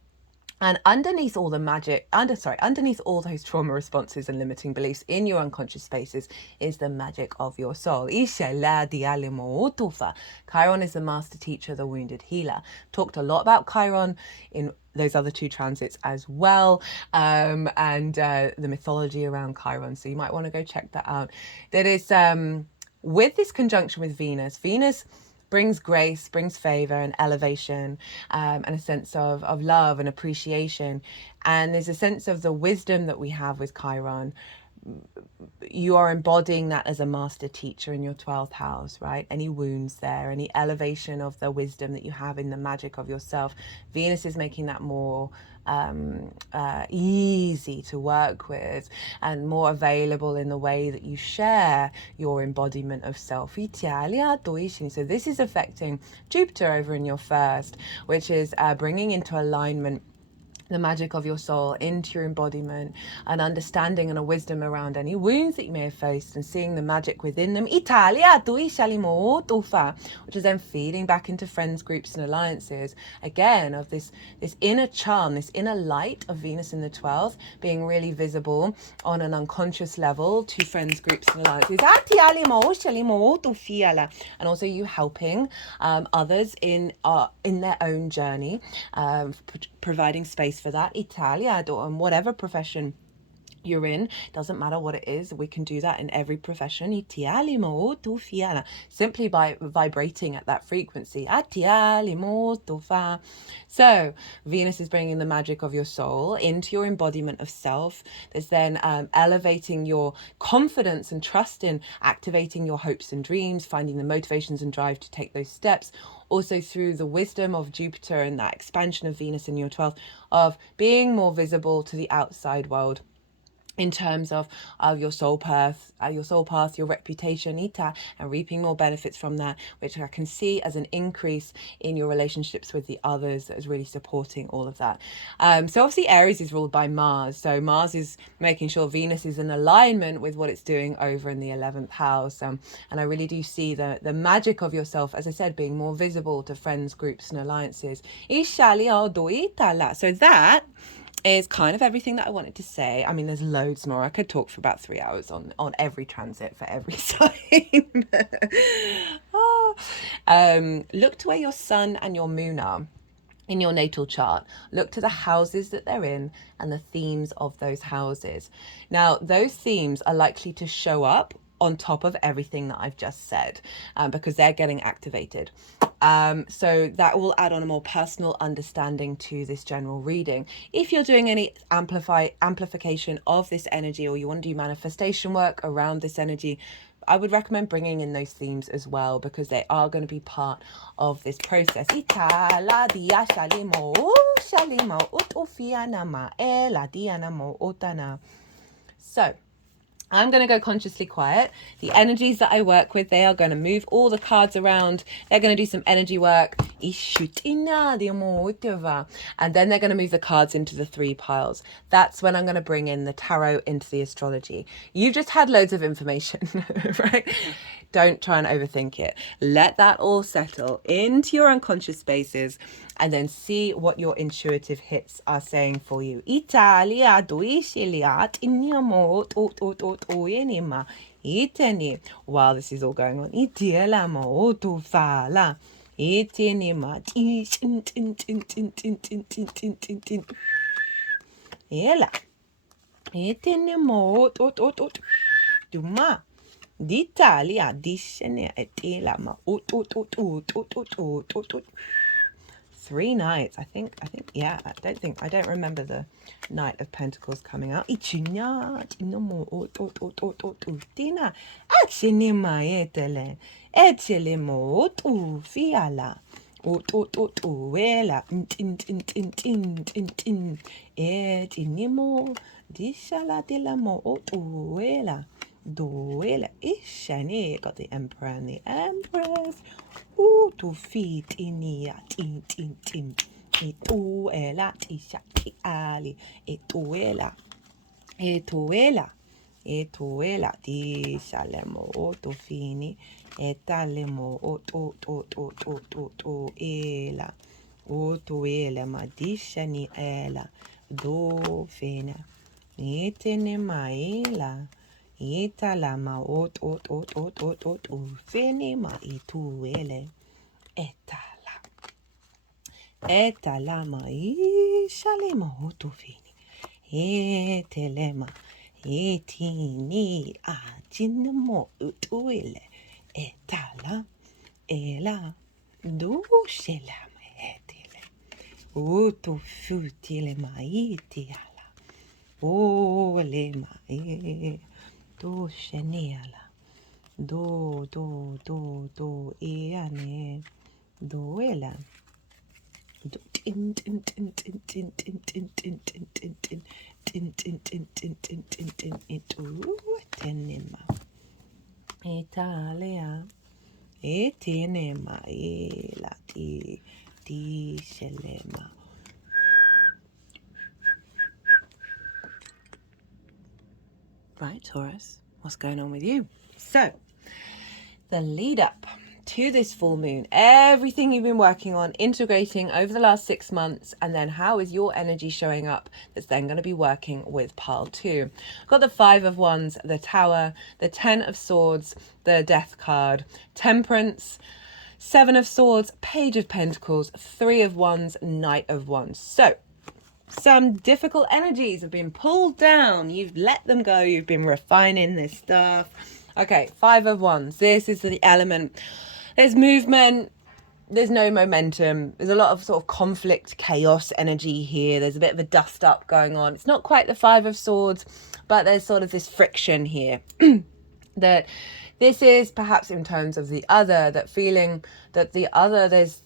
And underneath all the magic, underneath all those trauma responses and limiting beliefs in your unconscious spaces is the magic of your soul. Chiron is the master teacher, the wounded healer. Talked a lot about Chiron in those other two transits as well, and the mythology around Chiron. So you might want to go check that out. That is, with this conjunction with Venus, Venus brings grace, brings favor and elevation, and a sense of love and appreciation. And there's a sense of the wisdom that we have with Chiron you are embodying that as a master teacher in your 12th house, right? Any wounds there, any elevation of the wisdom that you have in the magic of yourself. Venus is making that more easy to work with and more available in the way that you share your embodiment of self. So this is affecting Jupiter over in your first, which is bringing into alignment the magic of your soul into your embodiment, and understanding and a wisdom around any wounds that you may have faced and seeing the magic within them. Which is then feeding back into friends, groups and alliances. Again, of this inner charm, this inner light of Venus in the 12th being really visible on an unconscious level to friends, groups and alliances. And also you helping others in their own journey, providing space for that. Italia, or in whatever profession you're in, doesn't matter what it is, we can do that in every profession. Simply by vibrating at that frequency. So Venus is bringing the magic of your soul into your embodiment of self. There's then elevating your confidence and trust in activating your hopes and dreams, finding the motivations and drive to take those steps. Also through the wisdom of Jupiter and that expansion of Venus in your 12th, of being more visible to the outside world in terms of your soul path, your reputation, and reaping more benefits from that, which I can see as an increase in your relationships with the others that is really supporting all of that. So obviously Aries is ruled by Mars. So Mars is making sure Venus is in alignment with what it's doing over in the 11th house. And I really do see the magic of yourself, as I said, being more visible to friends, groups and alliances. So that is kind of everything that I wanted to say. I mean, there's loads more. I could talk for about 3 hours on every transit for every sign. Look to where your sun and your moon are in your natal chart. Look to the houses that they're in and the themes of those houses. Now, those themes are likely to show up on top of everything that I've just said, because they're getting activated. So that will add on a more personal understanding to this general reading. If you're doing any amplification of this energy, or you want to do manifestation work around this energy, I would recommend bringing in those themes as well, because they are going to be part of this process. So I'm going to go consciously quiet. The energies that I work with, they are going to move all the cards around. They're going to do some energy work. And then they're going to move the cards into the 3 piles. That's when I'm going to bring in the tarot into the astrology. You've just had loads of information, right? Don't try and overthink it. Let that all settle into your unconscious spaces, and then see what your intuitive hits are saying for you. While this is all going on. D'Italia, 3 nights. I think, yeah, I don't remember the Knight of Pentacles coming out. Ishani, got the Emperor and the Empress. To feet in ya, tin. Ituela, tishaki ali, ituela, tishalemo, to fini, etalemo, ela, tuela, madishani ela, do fina, itene maela. Italama fini ma ituele etalama ishalema fini etelema etini ajinamo utuele etala ela dushelama etele utufutile ma itiala olema do sheniala, do eane, do ela. Italia, etenema, ela di shelema. Right, Taurus, what's going on with you? So, the lead up to this full moon, everything you've been working on, integrating over the last 6 months, and then how is your energy showing up that's then going to be working with pile 2. Got the 5 of Wands, the Tower, the 10 of Swords, the Death card, Temperance, 7 of Swords, Page of Pentacles, 3 of Wands, Knight of Wands. So, some difficult energies have been pulled down. You've let them go. You've been refining this stuff. Okay, 5 of Wands. This is the element. There's movement. There's no momentum. There's a lot of sort of conflict, chaos energy here. There's a bit of a dust up going on. It's not quite the 5 of Swords, but there's sort of this friction here. That this is perhaps in terms of the other, that feeling that the other, there's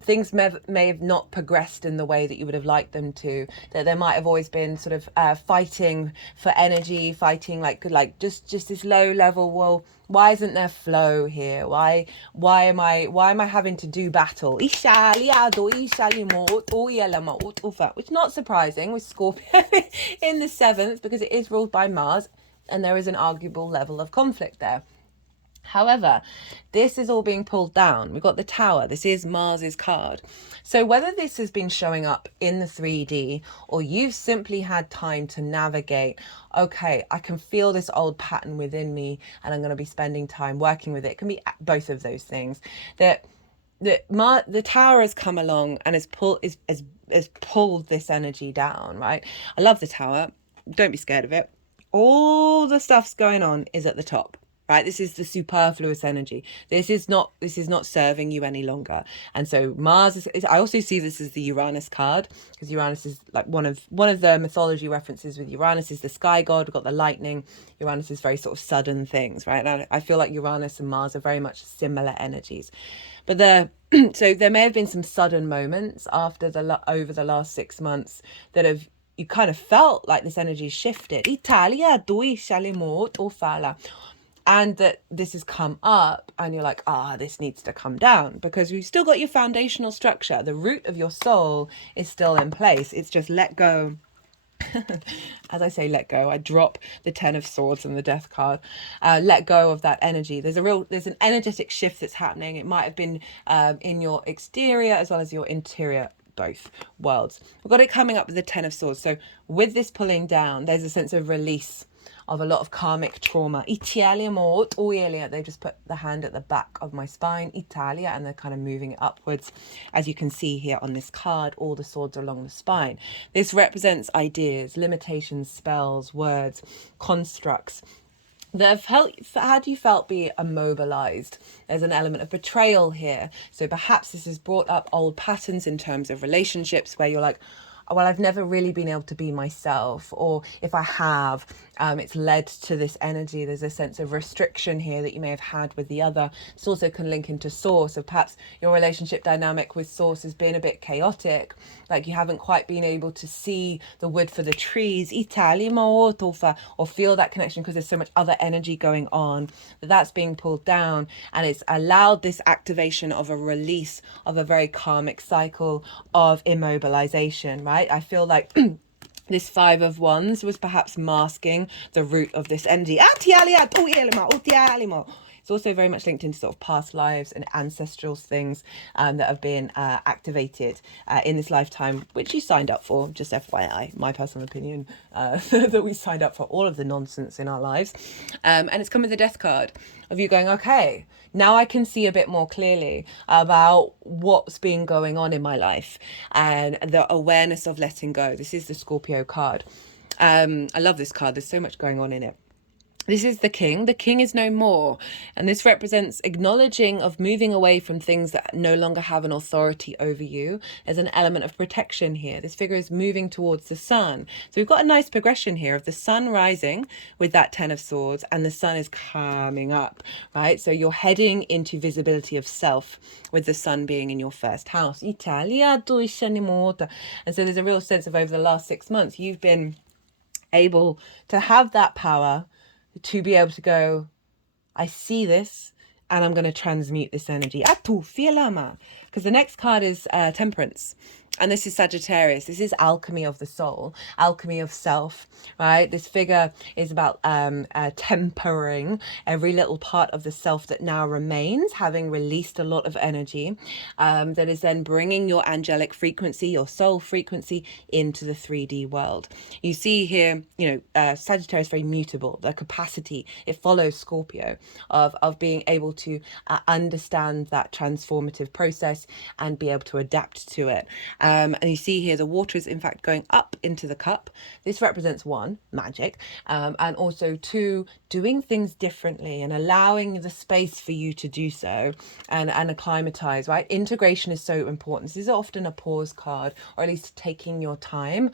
things may have not progressed in the way that you would have liked them to, that there might have always been sort of fighting for energy, fighting like just this low level. Well, why isn't there flow here? Why am I having to do battle? Which not surprising with Scorpio in the 7th, because it is ruled by Mars and there is an arguable level of conflict there. However, this is all being pulled down. We've got the Tower. This is Mars's card. So whether this has been showing up in the 3D or you've simply had time to navigate, okay, I can feel this old pattern within me and I'm going to be spending time working with it. It can be both of those things. The Tower has come along and has pulled this energy down, right? I love the Tower. Don't be scared of it. All the stuff's going on is at the top. Right, this is the superfluous energy. This is not serving you any longer. And so Mars is I also see this as the Uranus card, because Uranus is like one of the mythology references with Uranus is the sky god. We've got the lightning. Uranus is very sort of sudden things, right? And I feel like Uranus and Mars are very much similar energies. But so there may have been some sudden moments over the last 6 months that you kind of felt like this energy shifted. Italia, due shalimot o fala. And that this has come up and you're like, this needs to come down, because you've still got your foundational structure. The root of your soul is still in place. It's just let go. As I say, let go, I drop the 10 of Swords and the Death card. Let go of that energy. There's an energetic shift that's happening. It might have been in your exterior as well as your interior, both worlds. We've got it coming up with the 10 of Swords. So with this pulling down, there's a sense of release of a lot of karmic trauma. They just put the hand at the back of my spine, Italia, and they're kind of moving it upwards. As you can see here on this card, all the swords are along the spine. This represents ideas, limitations, spells, words, constructs that had you felt be immobilized. There's an element of betrayal here. So perhaps this has brought up old patterns in terms of relationships where you're like, well, I've never really been able to be myself, or if I have, it's led to this energy. There's a sense of restriction here that you may have had with the other. This also can link into Source. So perhaps your relationship dynamic with Source has been a bit chaotic, like you haven't quite been able to see the wood for the trees, or feel that connection because there's so much other energy going on, that's being pulled down, and it's allowed this activation of a release of a very karmic cycle of immobilization, right? I feel like this 5 of Wands was perhaps masking the root of this energy. It's also very much linked into sort of past lives and ancestral things that have been activated in this lifetime, which you signed up for, just FYI, my personal opinion, that we signed up for all of the nonsense in our lives. And it's come with the Death card of you going, okay, now I can see a bit more clearly about what's been going on in my life and the awareness of letting go. This is the Scorpio card. I love this card. There's so much going on in it. This is the king. The king is no more. And this represents acknowledging of moving away from things that no longer have an authority over you. There's an element of protection here. This figure is moving towards the sun. So we've got a nice progression here of the sun rising with that 10 of swords, and the sun is coming up, right? So you're heading into visibility of self with the sun being in your first house. Italia, and so there's a real sense of over the last 6 months, you've been able to have that power to be able to go, I see this and I'm going to transmute this energy. Because the next card is Temperance. And this is Sagittarius. This is alchemy of the soul, alchemy of self, right? This figure is about tempering every little part of the self that now remains, having released a lot of energy, that is then bringing your angelic frequency, your soul frequency into the 3D world. You see here, Sagittarius is very mutable. The capacity, it follows Scorpio, of being able to understand that transformative process and be able to adapt to it. And you see here the water is in fact going up into the cup. This represents 1, magic, and also 2, doing things differently and allowing the space for you to do so and acclimatize, right? Integration is so important. This is often a pause card, or at least taking your time,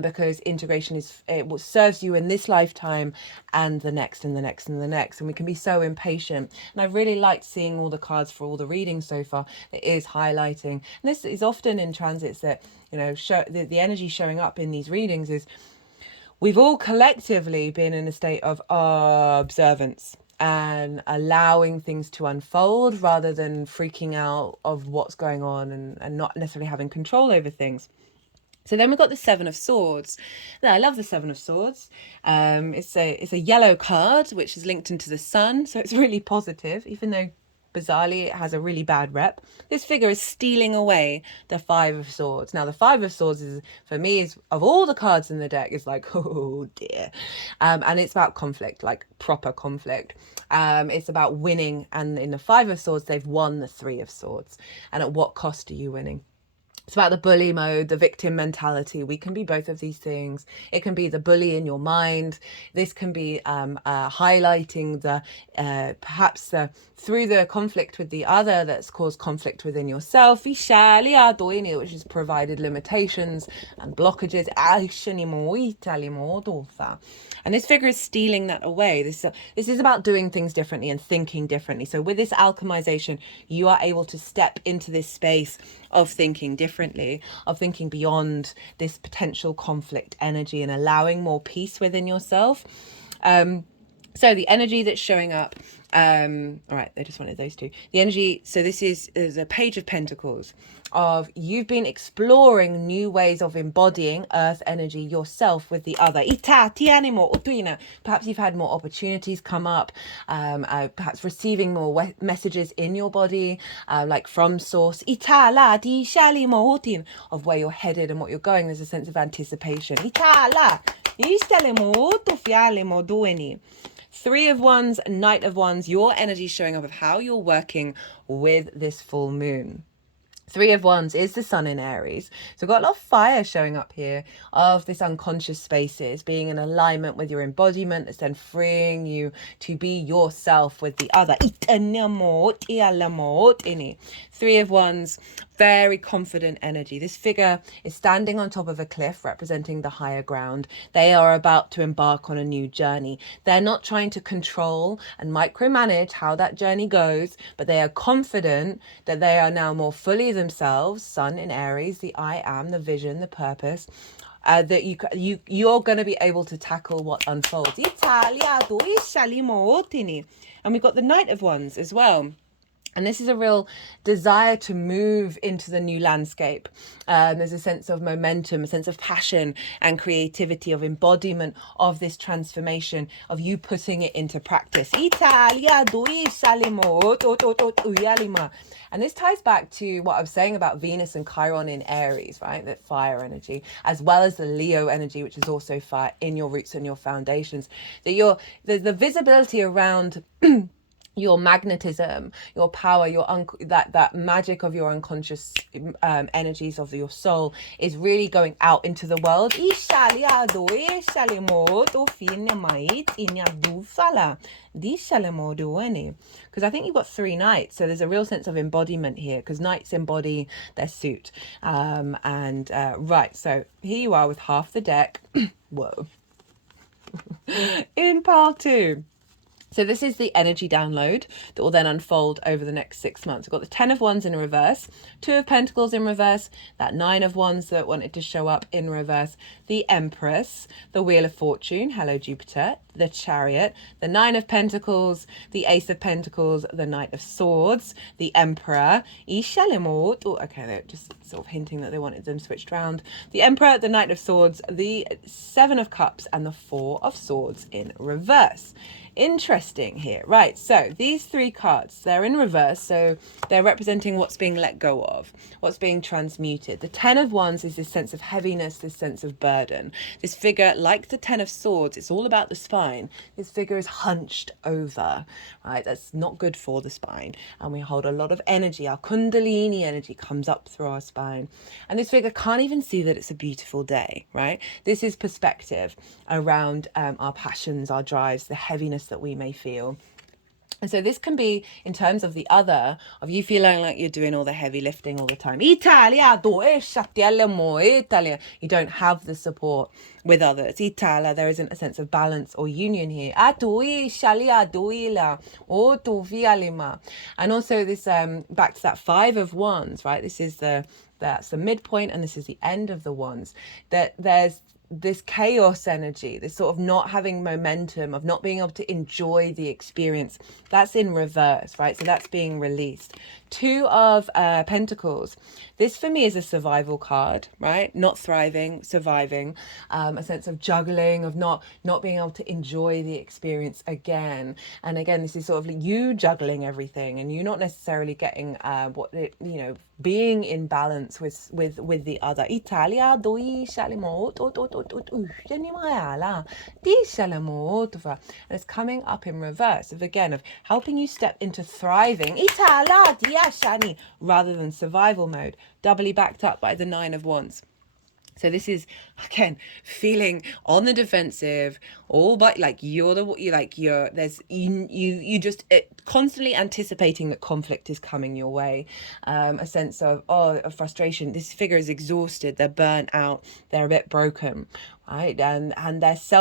because integration it serves you in this lifetime and the next and the next and the next. And we can be so impatient. And I've really liked seeing all the cards for all the readings so far that is highlighting. And this is often in transits that, show the energy showing up in these readings is we've all collectively been in a state of observance and allowing things to unfold rather than freaking out of what's going on and not necessarily having control over things. So then we've got the 7 of Swords. Now, I love the 7 of Swords. It's a yellow card, which is linked into the sun. So it's really positive, even though bizarrely it has a really bad rep. This figure is stealing away the 5 of Swords. Now, the 5 of Swords is, for me, is of all the cards in the deck, is like, oh dear. And it's about conflict, like proper conflict. It's about winning. And in the 5 of Swords, they've won the 3 of Swords. And at what cost are you winning? It's about the bully mode, the victim mentality. We can be both of these things. It can be the bully in your mind. This can be highlighting the perhaps through the conflict with the other that's caused conflict within yourself, which has provided limitations and blockages. And this figure is stealing that away. This is about doing things differently and thinking differently. So with this alchemization, you are able to step into this space of thinking differently, of thinking beyond this potential conflict energy and allowing more peace within yourself. So the energy that's showing up, all right, I just wanted those two. The energy, so this is a Page of Pentacles of you've been exploring new ways of embodying earth energy yourself with the other. Perhaps you've had more opportunities come up, perhaps receiving more messages in your body, like from source, of where you're headed and what you're going. There's a sense of anticipation. 3 of Wands, Knight of Wands, your energy showing up of how you're working with this full moon. 3 of Wands is the sun in Aries. So we've got a lot of fire showing up here of this unconscious spaces, being in alignment with your embodiment that's then freeing you to be yourself with the other. 3 of Wands, very confident energy. This figure is standing on top of a cliff representing the higher ground. They are about to embark on a new journey. They're not trying to control and micromanage how that journey goes, but they are confident that they are now more fully themselves. Sun in Aries, the I am, the vision, the purpose. That you're going to be able to tackle what unfolds. And we've got the Knight of Wands as well. And this is a real desire to move into the new landscape. There's a sense of momentum, a sense of passion and creativity, of embodiment of this transformation, of you putting it into practice. And this ties back to what I was saying about Venus and Chiron in Aries, right? That fire energy, as well as the Leo energy, which is also fire in your roots and your foundations. That the visibility around your magnetism, your power, that magic of your unconscious energies of your soul is really going out into the world. Because I think you've got 3 knights, so there's a real sense of embodiment here, because knights embody their suit. Right, so here you are with half the deck. Whoa. In pile 2. So this is the energy download that will then unfold over the next 6 months. We've got the 10 of Wands in reverse, 2 of Pentacles in reverse, that 9 of Wands that wanted to show up in reverse, the Empress, the Wheel of Fortune, hello Jupiter, the Chariot, the 9 of Pentacles, the Ace of Pentacles, the Knight of Swords, the Emperor, okay, they're just sort of hinting that they wanted them switched around, the Emperor, the Knight of Swords, the 7 of Cups, and the 4 of Swords in reverse. Interesting here. Right, so these 3 cards, they're in reverse, so they're representing what's being let go of, what's being transmuted. The 10 of Wands is this sense of heaviness, this sense of burden. This figure, like the 10 of Swords, it's all about the spine. This figure is hunched over, right? That's not good for the spine. And we hold a lot of energy. Our Kundalini energy comes up through our spine. And this figure can't even see that it's a beautiful day, right? This is perspective around our passions, our drives, the heaviness that we may feel. And so this can be in terms of the other, of you feeling like you're doing all the heavy lifting all the time. Italia, you don't have the support with others. Italia, there isn't a sense of balance or union here. And also this, back to that 5 of Wands, right? This is that's the midpoint, and this is the end of the Wands. That there's this chaos energy, this sort of not having momentum, of not being able to enjoy the experience, that's in reverse, right? So that's being released. 2 of Pentacles. This for me is a survival card, right? Not thriving, surviving, a sense of juggling, of not being able to enjoy the experience again. And again, this is sort of like you juggling everything, and you not necessarily getting being in balance with the other. Italia, and it's coming up in reverse of, again, of helping you step into thriving rather than survival mode, doubly backed up by the 9 of Wands. So this is, again, feeling on the defensive, all but like you're just constantly anticipating that conflict is coming your way. A sense of frustration. This figure is exhausted, they're burnt out, they're a bit broken, right? And there's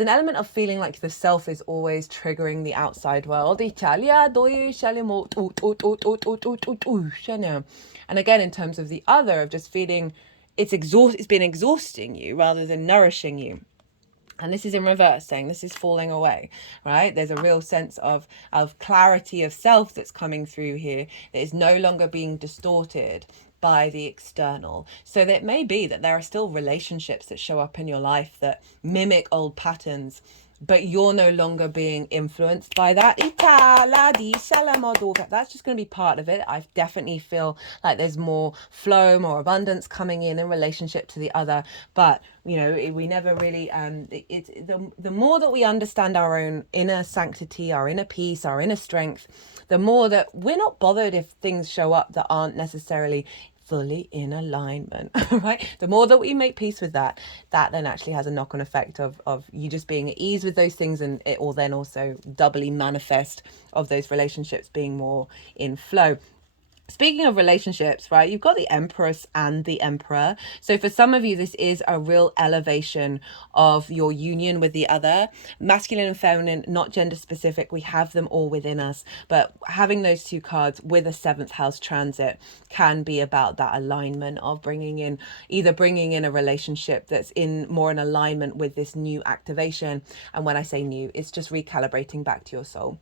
an element of feeling like the self is always triggering the outside world. And again, in terms of the other, of just feeling it's been exhausting you rather than nourishing you. And this is in reverse, saying this is falling away, right? There's a real sense of clarity of self that's coming through here. It is no longer being distorted by the external. So that it may be that there are still relationships that show up in your life that mimic old patterns, but you're no longer being influenced by that. That's just going to be part of it. I definitely feel like there's more flow, more abundance coming in relationship to the other. But, we never really, the more that we understand our own inner sanctity, our inner peace, our inner strength, the more that we're not bothered if things show up that aren't necessarily fully in alignment, right? The more that we make peace with that then actually has a knock-on effect of you just being at ease with those things, and it will then also doubly manifest of those relationships being more in flow. Speaking of relationships, right, you've got the Empress and the Emperor. So for some of you, this is a real elevation of your union with the other. Masculine and feminine, not gender specific. We have them all within us. But having those 2 cards with a 7th house transit can be about that alignment of bringing in a relationship that's more in alignment with this new activation. And when I say new, it's just recalibrating back to your soul,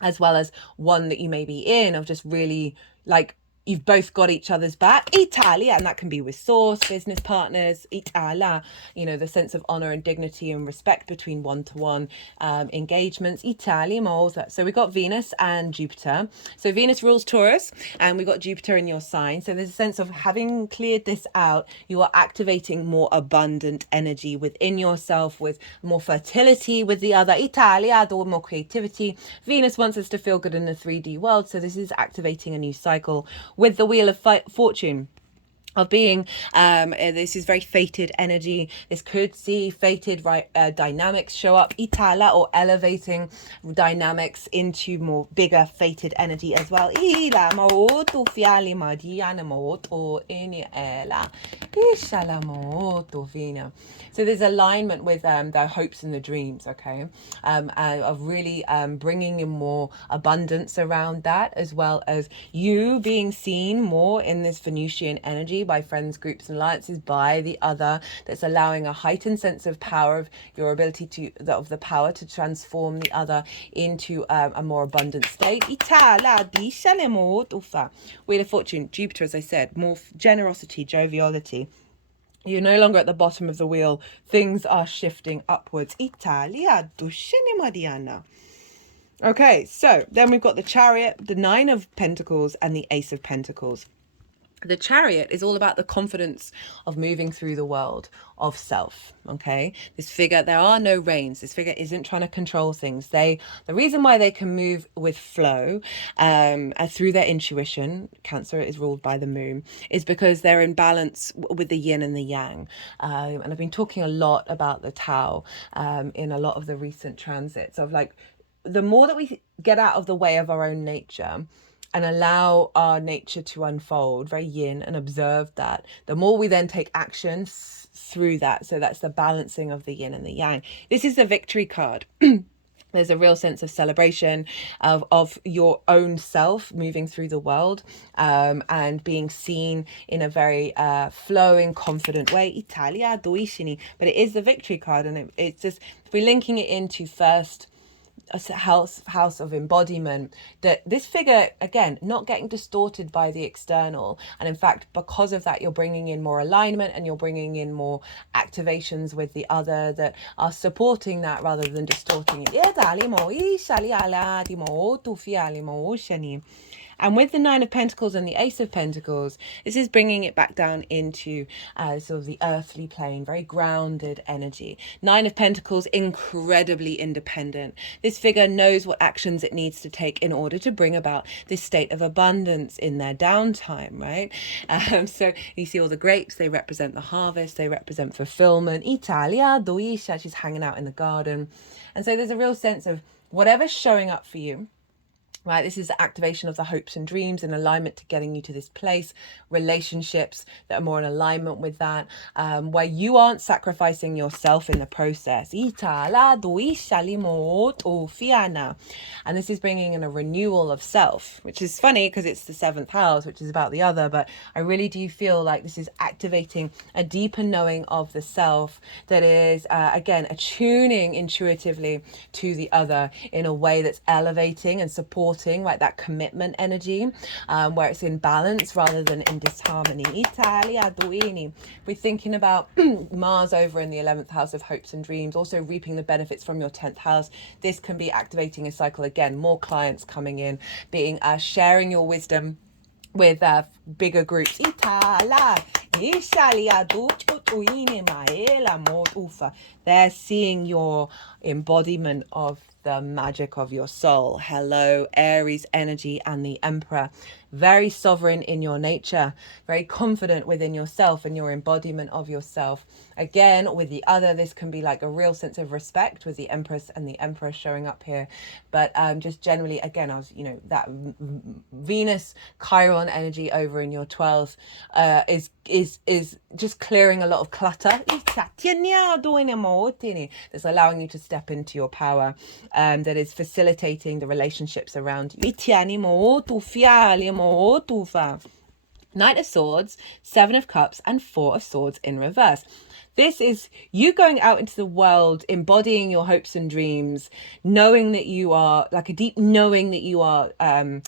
as well as one that you may be in of just really like you've both got each other's back. Italia, and that can be with source, business partners. Italia, you know, the sense of honor and dignity and respect between one-to-one engagements. Italia, so we got Venus and Jupiter. So Venus rules Taurus, and we got Jupiter in your sign. So there's a sense of having cleared this out, you are activating more abundant energy within yourself, with more fertility with the other. Italia, more creativity. Venus wants us to feel good in the 3D world, so this is activating a new cycle with the Wheel of Fortune of being. This is very fated energy. This could see fated dynamics show up, Itala, or elevating dynamics into more bigger fated energy as well. So there's alignment with the hopes and the dreams, okay, of really bringing in more abundance around that, as well as you being seen more in this Venusian energy by friends, groups, and alliances, by the other, that's allowing a heightened sense of power, of your ability to the power to transform the other into a more abundant state. Wheel of Fortune, Jupiter, as I said, more generosity, joviality. You're no longer at the bottom of the wheel. Things are shifting upwards. Italia, Mariana. Okay, so then we've got the Chariot, the Nine of Pentacles, and the Ace of Pentacles. The Chariot is all about the confidence of moving through the world of self, okay? This figure, there are no reins. This figure isn't trying to control things. The reason why they can move with flow through their intuition, Cancer is ruled by the moon, is because they're in balance with the yin and the yang. And I've been talking a lot about the Tao in a lot of the recent transits, of like, the more that we get out of the way of our own nature and allow our nature to unfold, very yin, and observe that, the more we then take action through that. So that's the balancing of the yin and the yang. This is the Victory card. There's a real sense of celebration of your own self moving through the world, and being seen in a very flowing, confident way. Italia doishini. But it is the Victory card, and it's just, if we're linking it into first a house of embodiment, that this figure, again, not getting distorted by the external, and in fact, because of that, you're bringing in more alignment, and you're bringing in more activations with the other that are supporting that rather than distorting it. And with the Nine of Pentacles and the Ace of Pentacles, this is bringing it back down into sort of the earthly plane, very grounded energy. Nine of Pentacles, incredibly independent. This figure knows what actions it needs to take in order to bring about this state of abundance in their downtime, right? So you see all the grapes, they represent the harvest, they represent fulfillment. Italia, doisha, she's hanging out in the garden. And so there's a real sense of whatever's showing up for you, right? This is the activation of the hopes and dreams in alignment to getting you to this place. Relationships that are more in alignment with that, where you aren't sacrificing yourself in the process. And this is bringing in a renewal of self, which is funny because it's the 7th house, which is about the other. But I really do feel like this is activating a deeper knowing of the self that is, again, attuning intuitively to the other in a way that's elevating and supporting, right, that commitment energy, where it's in balance rather than in disharmony. We're thinking about Mars over in the 11th house of hopes and dreams, also reaping the benefits from your 10th house. This can be activating a cycle, again, more clients coming in, being sharing your wisdom with bigger groups. They're seeing your embodiment of the magic of your soul. Hello, Aries energy and the Emperor. Very sovereign in your nature, very confident within yourself and your embodiment of yourself. Again, with the other, this can be like a real sense of respect with the Empress and the Emperor showing up here. But just generally, again, that Venus Chiron energy over in your 12th is just clearing a lot of clutter. That's allowing you to step into your power, that is facilitating the relationships around you. Knight of Swords, 7 of Cups, and 4 of Swords in reverse. This is you going out into the world, embodying your hopes and dreams, knowing that you are like a deep knowing that you are in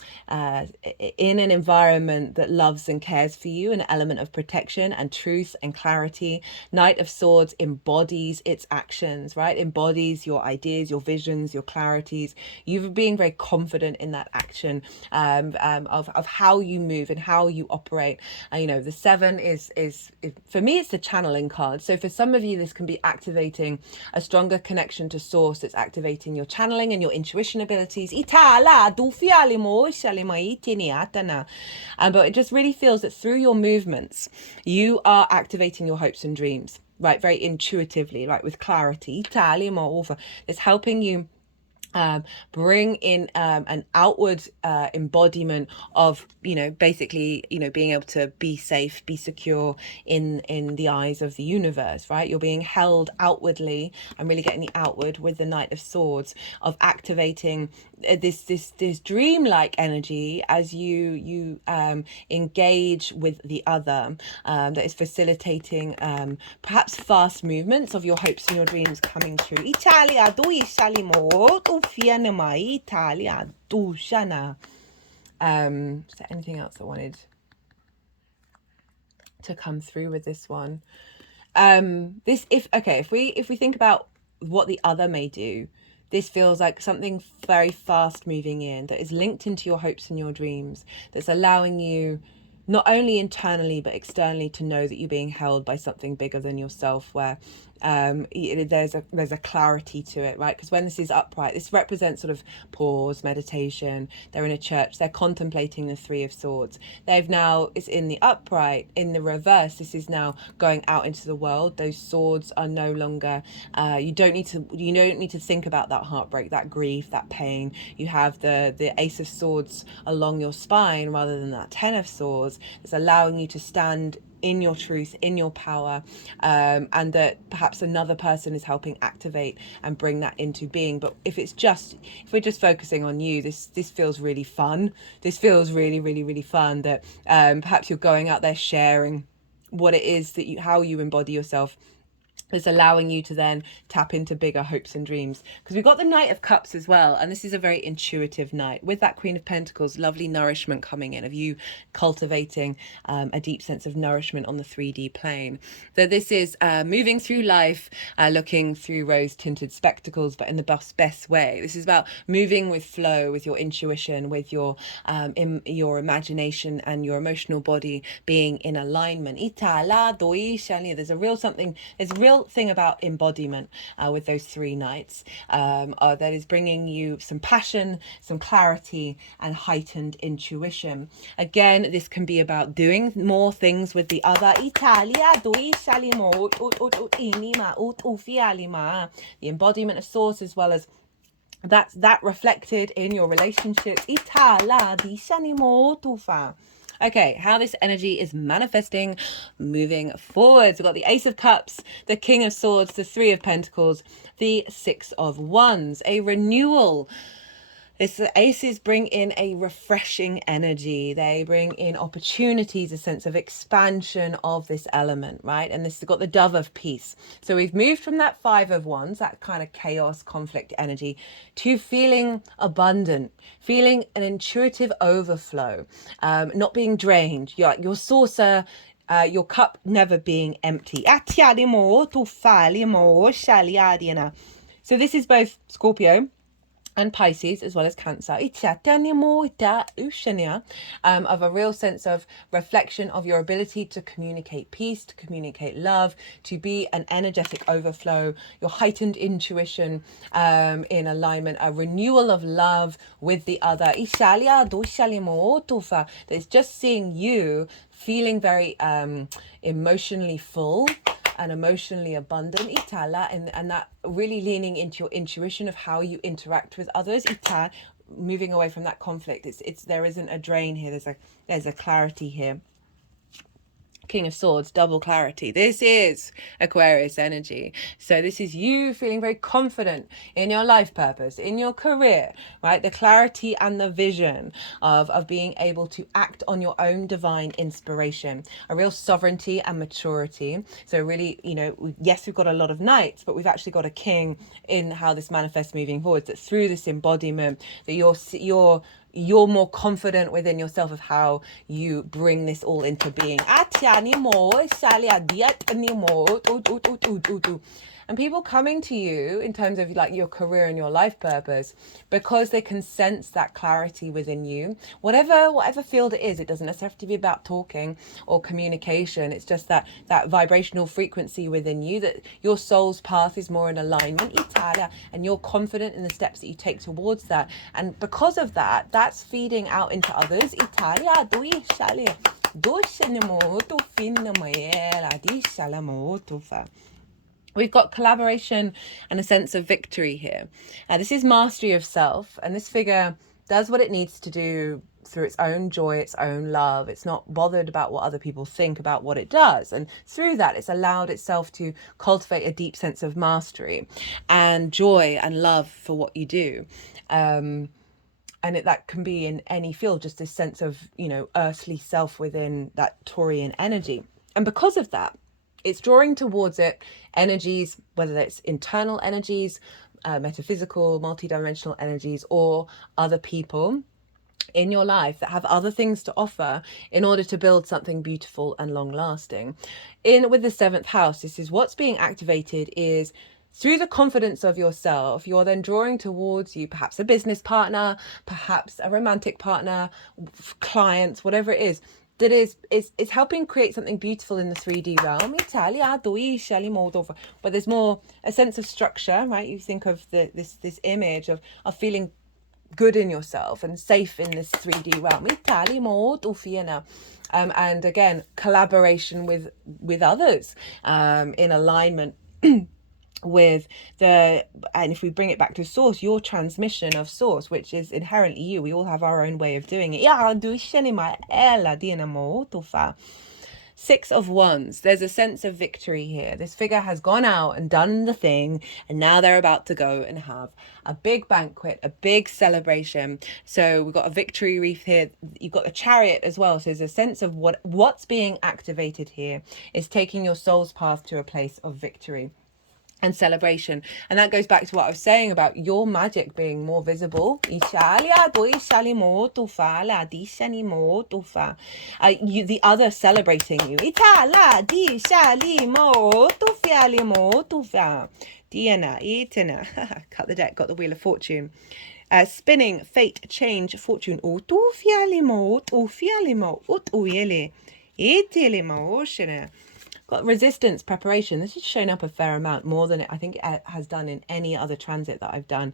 an environment that loves and cares for you, an element of protection and truth and clarity. Knight of Swords embodies its actions, right? Embodies your ideas, your visions, your clarities. You've been very confident in that action of how you move and how you operate. You know, the 7 is for me, it's the channeling card. So for some of you, this can be activating a stronger connection to source. It's activating your channeling and your intuition abilities. But it just really feels that through your movements, you are activating your hopes and dreams, right? Very intuitively, like with clarity. It's helping you bring in an outward embodiment of, you know, basically, you know, being able to be safe, be secure in the eyes of the universe, right? You're being held outwardly and really getting the outward with the Knight of Swords, of activating this dreamlike energy as you engage with the other, that is facilitating perhaps fast movements of your hopes and your dreams coming true. Italia, do Italia, do shana. Is there anything else I wanted to come through with this one? If we think about what the other may do, this feels like something very fast moving in that is linked into your hopes and your dreams, that's allowing you not only internally but externally to know that you're being held by something bigger than yourself, where there's a clarity to it, right? Because when this is upright, this represents sort of pause, meditation. They're in a church, they're contemplating the 3 of Swords. It's in the upright. In the reverse, this is now going out into the world. Those swords are no longer you don't need to think about that heartbreak, that grief, that pain. You have the Ace of Swords along your spine rather than that 10 of Swords. It's allowing you to stand in your truth, in your power, and that perhaps another person is helping activate and bring that into being. But if we're just focusing on you, this feels really fun. This feels really, really, really fun, that perhaps you're going out there sharing what it is that how you embody yourself. It's allowing you to then tap into bigger hopes and dreams, because we've got the Knight of Cups as well, and this is a very intuitive night with that Queen of Pentacles, lovely nourishment coming in, of you cultivating a deep sense of nourishment on the 3D plane. So this is moving through life, looking through rose-tinted spectacles, but in the best way. This is about moving with flow, with your intuition, with your imagination and your emotional body being in alignment. There's a real thing about embodiment with those 3 nights that is bringing you some passion, some clarity, and heightened intuition. Again, this can be about doing more things with the other. The embodiment of Source, as well as that reflected in your relationships. Okay, how this energy is manifesting moving forwards. We've got the Ace of Cups, the King of Swords, the 3 of Pentacles, the 6 of Wands, a renewal. The aces bring in a refreshing energy. They bring in opportunities, a sense of expansion of this element, right? And this has got the Dove of Peace. So we've moved from that 5 of Wands, that kind of chaos, conflict energy, to feeling abundant, feeling an intuitive overflow, not being drained. Your saucer, your cup never being empty. So this is both Scorpio and Pisces, as well as Cancer, of a real sense of reflection of your ability to communicate peace, to communicate love, to be an energetic overflow, your heightened intuition in alignment, a renewal of love with the other. It's just seeing you feeling very emotionally full and emotionally abundant, and that really leaning into your intuition of how you interact with others, moving away from that conflict. There isn't a drain here, there's a clarity here. King of Swords, double clarity. This is Aquarius energy. So this is you feeling very confident in your life purpose, in your career, right? The clarity and the vision of being able to act on your own divine inspiration, a real sovereignty and maturity. So really, you know, yes, we've got a lot of knights, but we've actually got a king in how this manifests moving forward, that through this embodiment that you're more confident within yourself of how you bring this all into being. And people coming to you in terms of like your career and your life purpose, because they can sense that clarity within you, whatever field it is. It doesn't necessarily have to be about talking or communication. It's just that vibrational frequency within you, that your soul's path is more in alignment, and you're confident in the steps that you take towards that. And because of that, that's feeding out into others. We've got collaboration and a sense of victory here. This is mastery of self, and this figure does what it needs to do through its own joy, its own love. It's not bothered about what other people think about what it does. And through that, it's allowed itself to cultivate a deep sense of mastery and joy and love for what you do. And that can be in any field, just this sense of, you know, earthly self within that Taurian energy. And because of that, it's drawing towards it energies, whether it's internal energies, metaphysical, multidimensional energies, or other people in your life that have other things to offer in order to build something beautiful and long lasting. With the 7th house, this is what's being activated is through the confidence of yourself, you're then drawing towards you perhaps a business partner, perhaps a romantic partner, clients, whatever it is, that is helping create something beautiful in the 3D realm. But there's more a sense of structure, right? You think of this image of feeling good in yourself and safe in this 3D realm. And again, collaboration with others, in alignment with and if we bring it back to source, your transmission of source, which is inherently you. We all have our own way of doing it. 6 of Wands. There's a sense of victory here. This figure has gone out and done the thing, and now they're about to go and have a big banquet, a big celebration. So we've got a victory wreath here. You've got the Chariot as well. So there's a sense of what's being activated here is taking your soul's path to a place of victory and celebration. And that goes back to what I was saying about your magic being more visible. The other celebrating you. Cut the deck, got the Wheel of Fortune. Spinning, fate, change, fortune. Got resistance, preparation. This is showing up a fair amount, more than I think it has done in any other transit that I've done.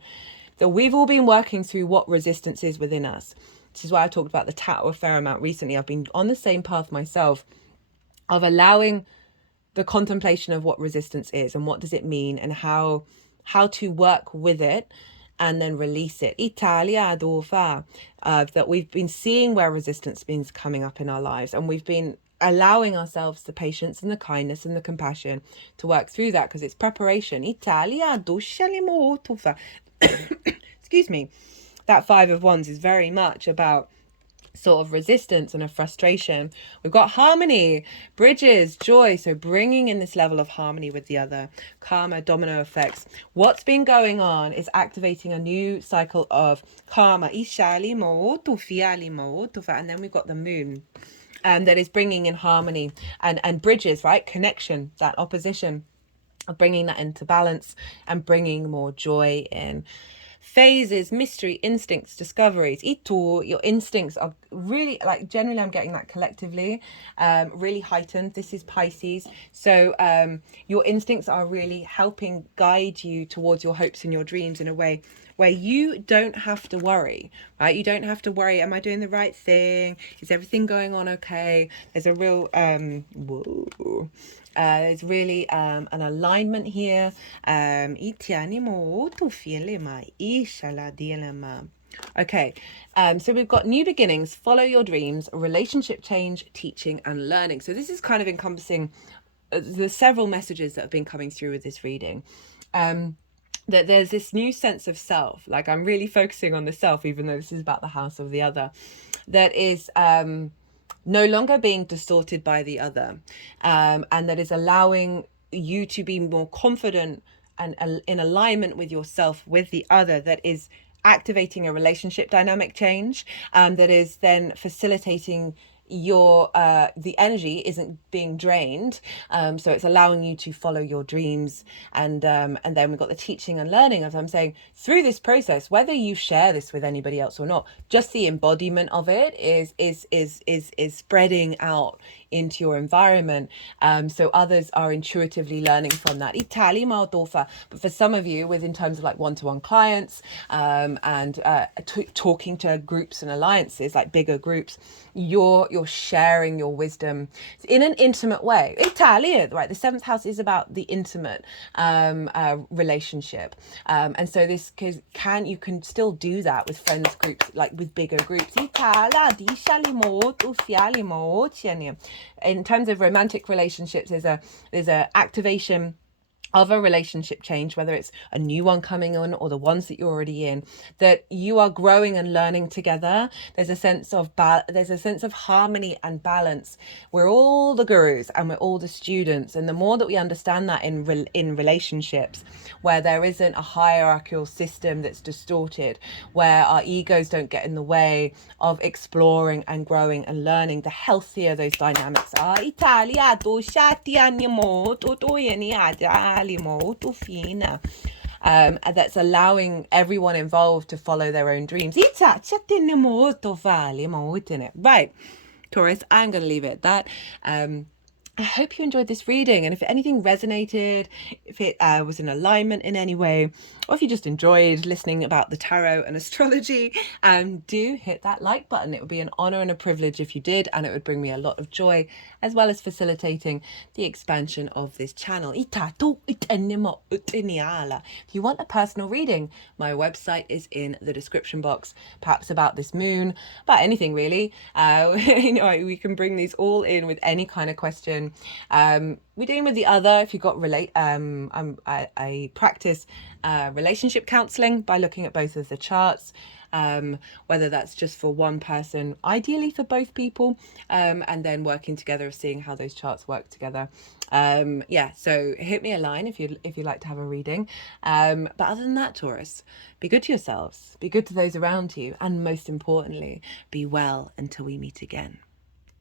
So we've all been working through what resistance is within us. This is why I talked about the Tower a fair amount recently. I've been on the same path myself of allowing the contemplation of what resistance is and what does it mean and how to work with it and then release it. That we've been seeing where resistance means coming up in our lives, and we've been allowing ourselves the patience and the kindness and the compassion to work through that, because it's preparation. Excuse me. That 5 of Wands is very much about sort of resistance and a frustration. We've got harmony, bridges, joy. So bringing in this level of harmony with the other, karma, domino effects. What's been going on is activating a new cycle of karma. And then we've got the moon. That is bringing in harmony and bridges, right? Connection, that opposition, of bringing that into balance and bringing more joy in. Phases, mystery, instincts, discoveries. Your instincts are really, like, generally I'm getting that collectively, really heightened. This is Pisces. So your instincts are really helping guide you towards your hopes and your dreams in a way where you don't have to worry, right? You don't have to worry, am I doing the right thing? Is everything going on okay? There's a real, there's really an alignment here. Okay, so we've got new beginnings, follow your dreams, relationship change, teaching and learning. So this is kind of encompassing the several messages that have been coming through with this reading. That there's this new sense of self, like I'm really focusing on the self, even though this is about the house of the other, that is no longer being distorted by the other, and that is allowing you to be more confident and in alignment with yourself, with the other, that is activating a relationship dynamic change, that is then facilitating your the energy isn't being drained, so it's allowing you to follow your dreams. And then we've got the teaching and learning, as I'm saying, through this process, whether you share this with anybody else or not, just the embodiment of it is spreading out into your environment, so others are intuitively learning from that. But for some of you, in terms of like one-to-one clients, and talking to groups and alliances, like bigger groups, you're sharing your wisdom in an intimate way. Italian, right? The seventh house is about the intimate relationship, and so this you can still do that with friends groups, like with bigger groups. In terms of romantic relationships, there's a activation of a relationship change, whether it's a new one coming on or the ones that you're already in, that you are growing and learning together. There's a sense of harmony and balance. We're all the gurus and we're all the students, and the more that we understand that in relationships, where there isn't a hierarchical system that's distorted, where our egos don't get in the way of exploring and growing and learning, the healthier those dynamics are. That's allowing everyone involved to follow their own dreams. Right, Taurus, I'm going to leave it at that. I hope you enjoyed this reading, and if anything resonated, if it was in alignment in any way, or if you just enjoyed listening about the tarot and astrology, do hit that like button. It would be an honor and a privilege if you did, and it would bring me a lot of joy, as well as facilitating the expansion of this channel. If you want a personal reading, my website is in the description box, perhaps about this moon, about anything really. We can bring these all in with any kind of question. We're doing with the other, if you've got I practice relationship counseling by looking at both of the charts, whether that's just for one person, ideally for both people, and then working together, seeing how those charts work together. So hit me a line if you'd like to have a reading. But other than that, Taurus, be good to yourselves, be good to those around you, and most importantly, be well until we meet again.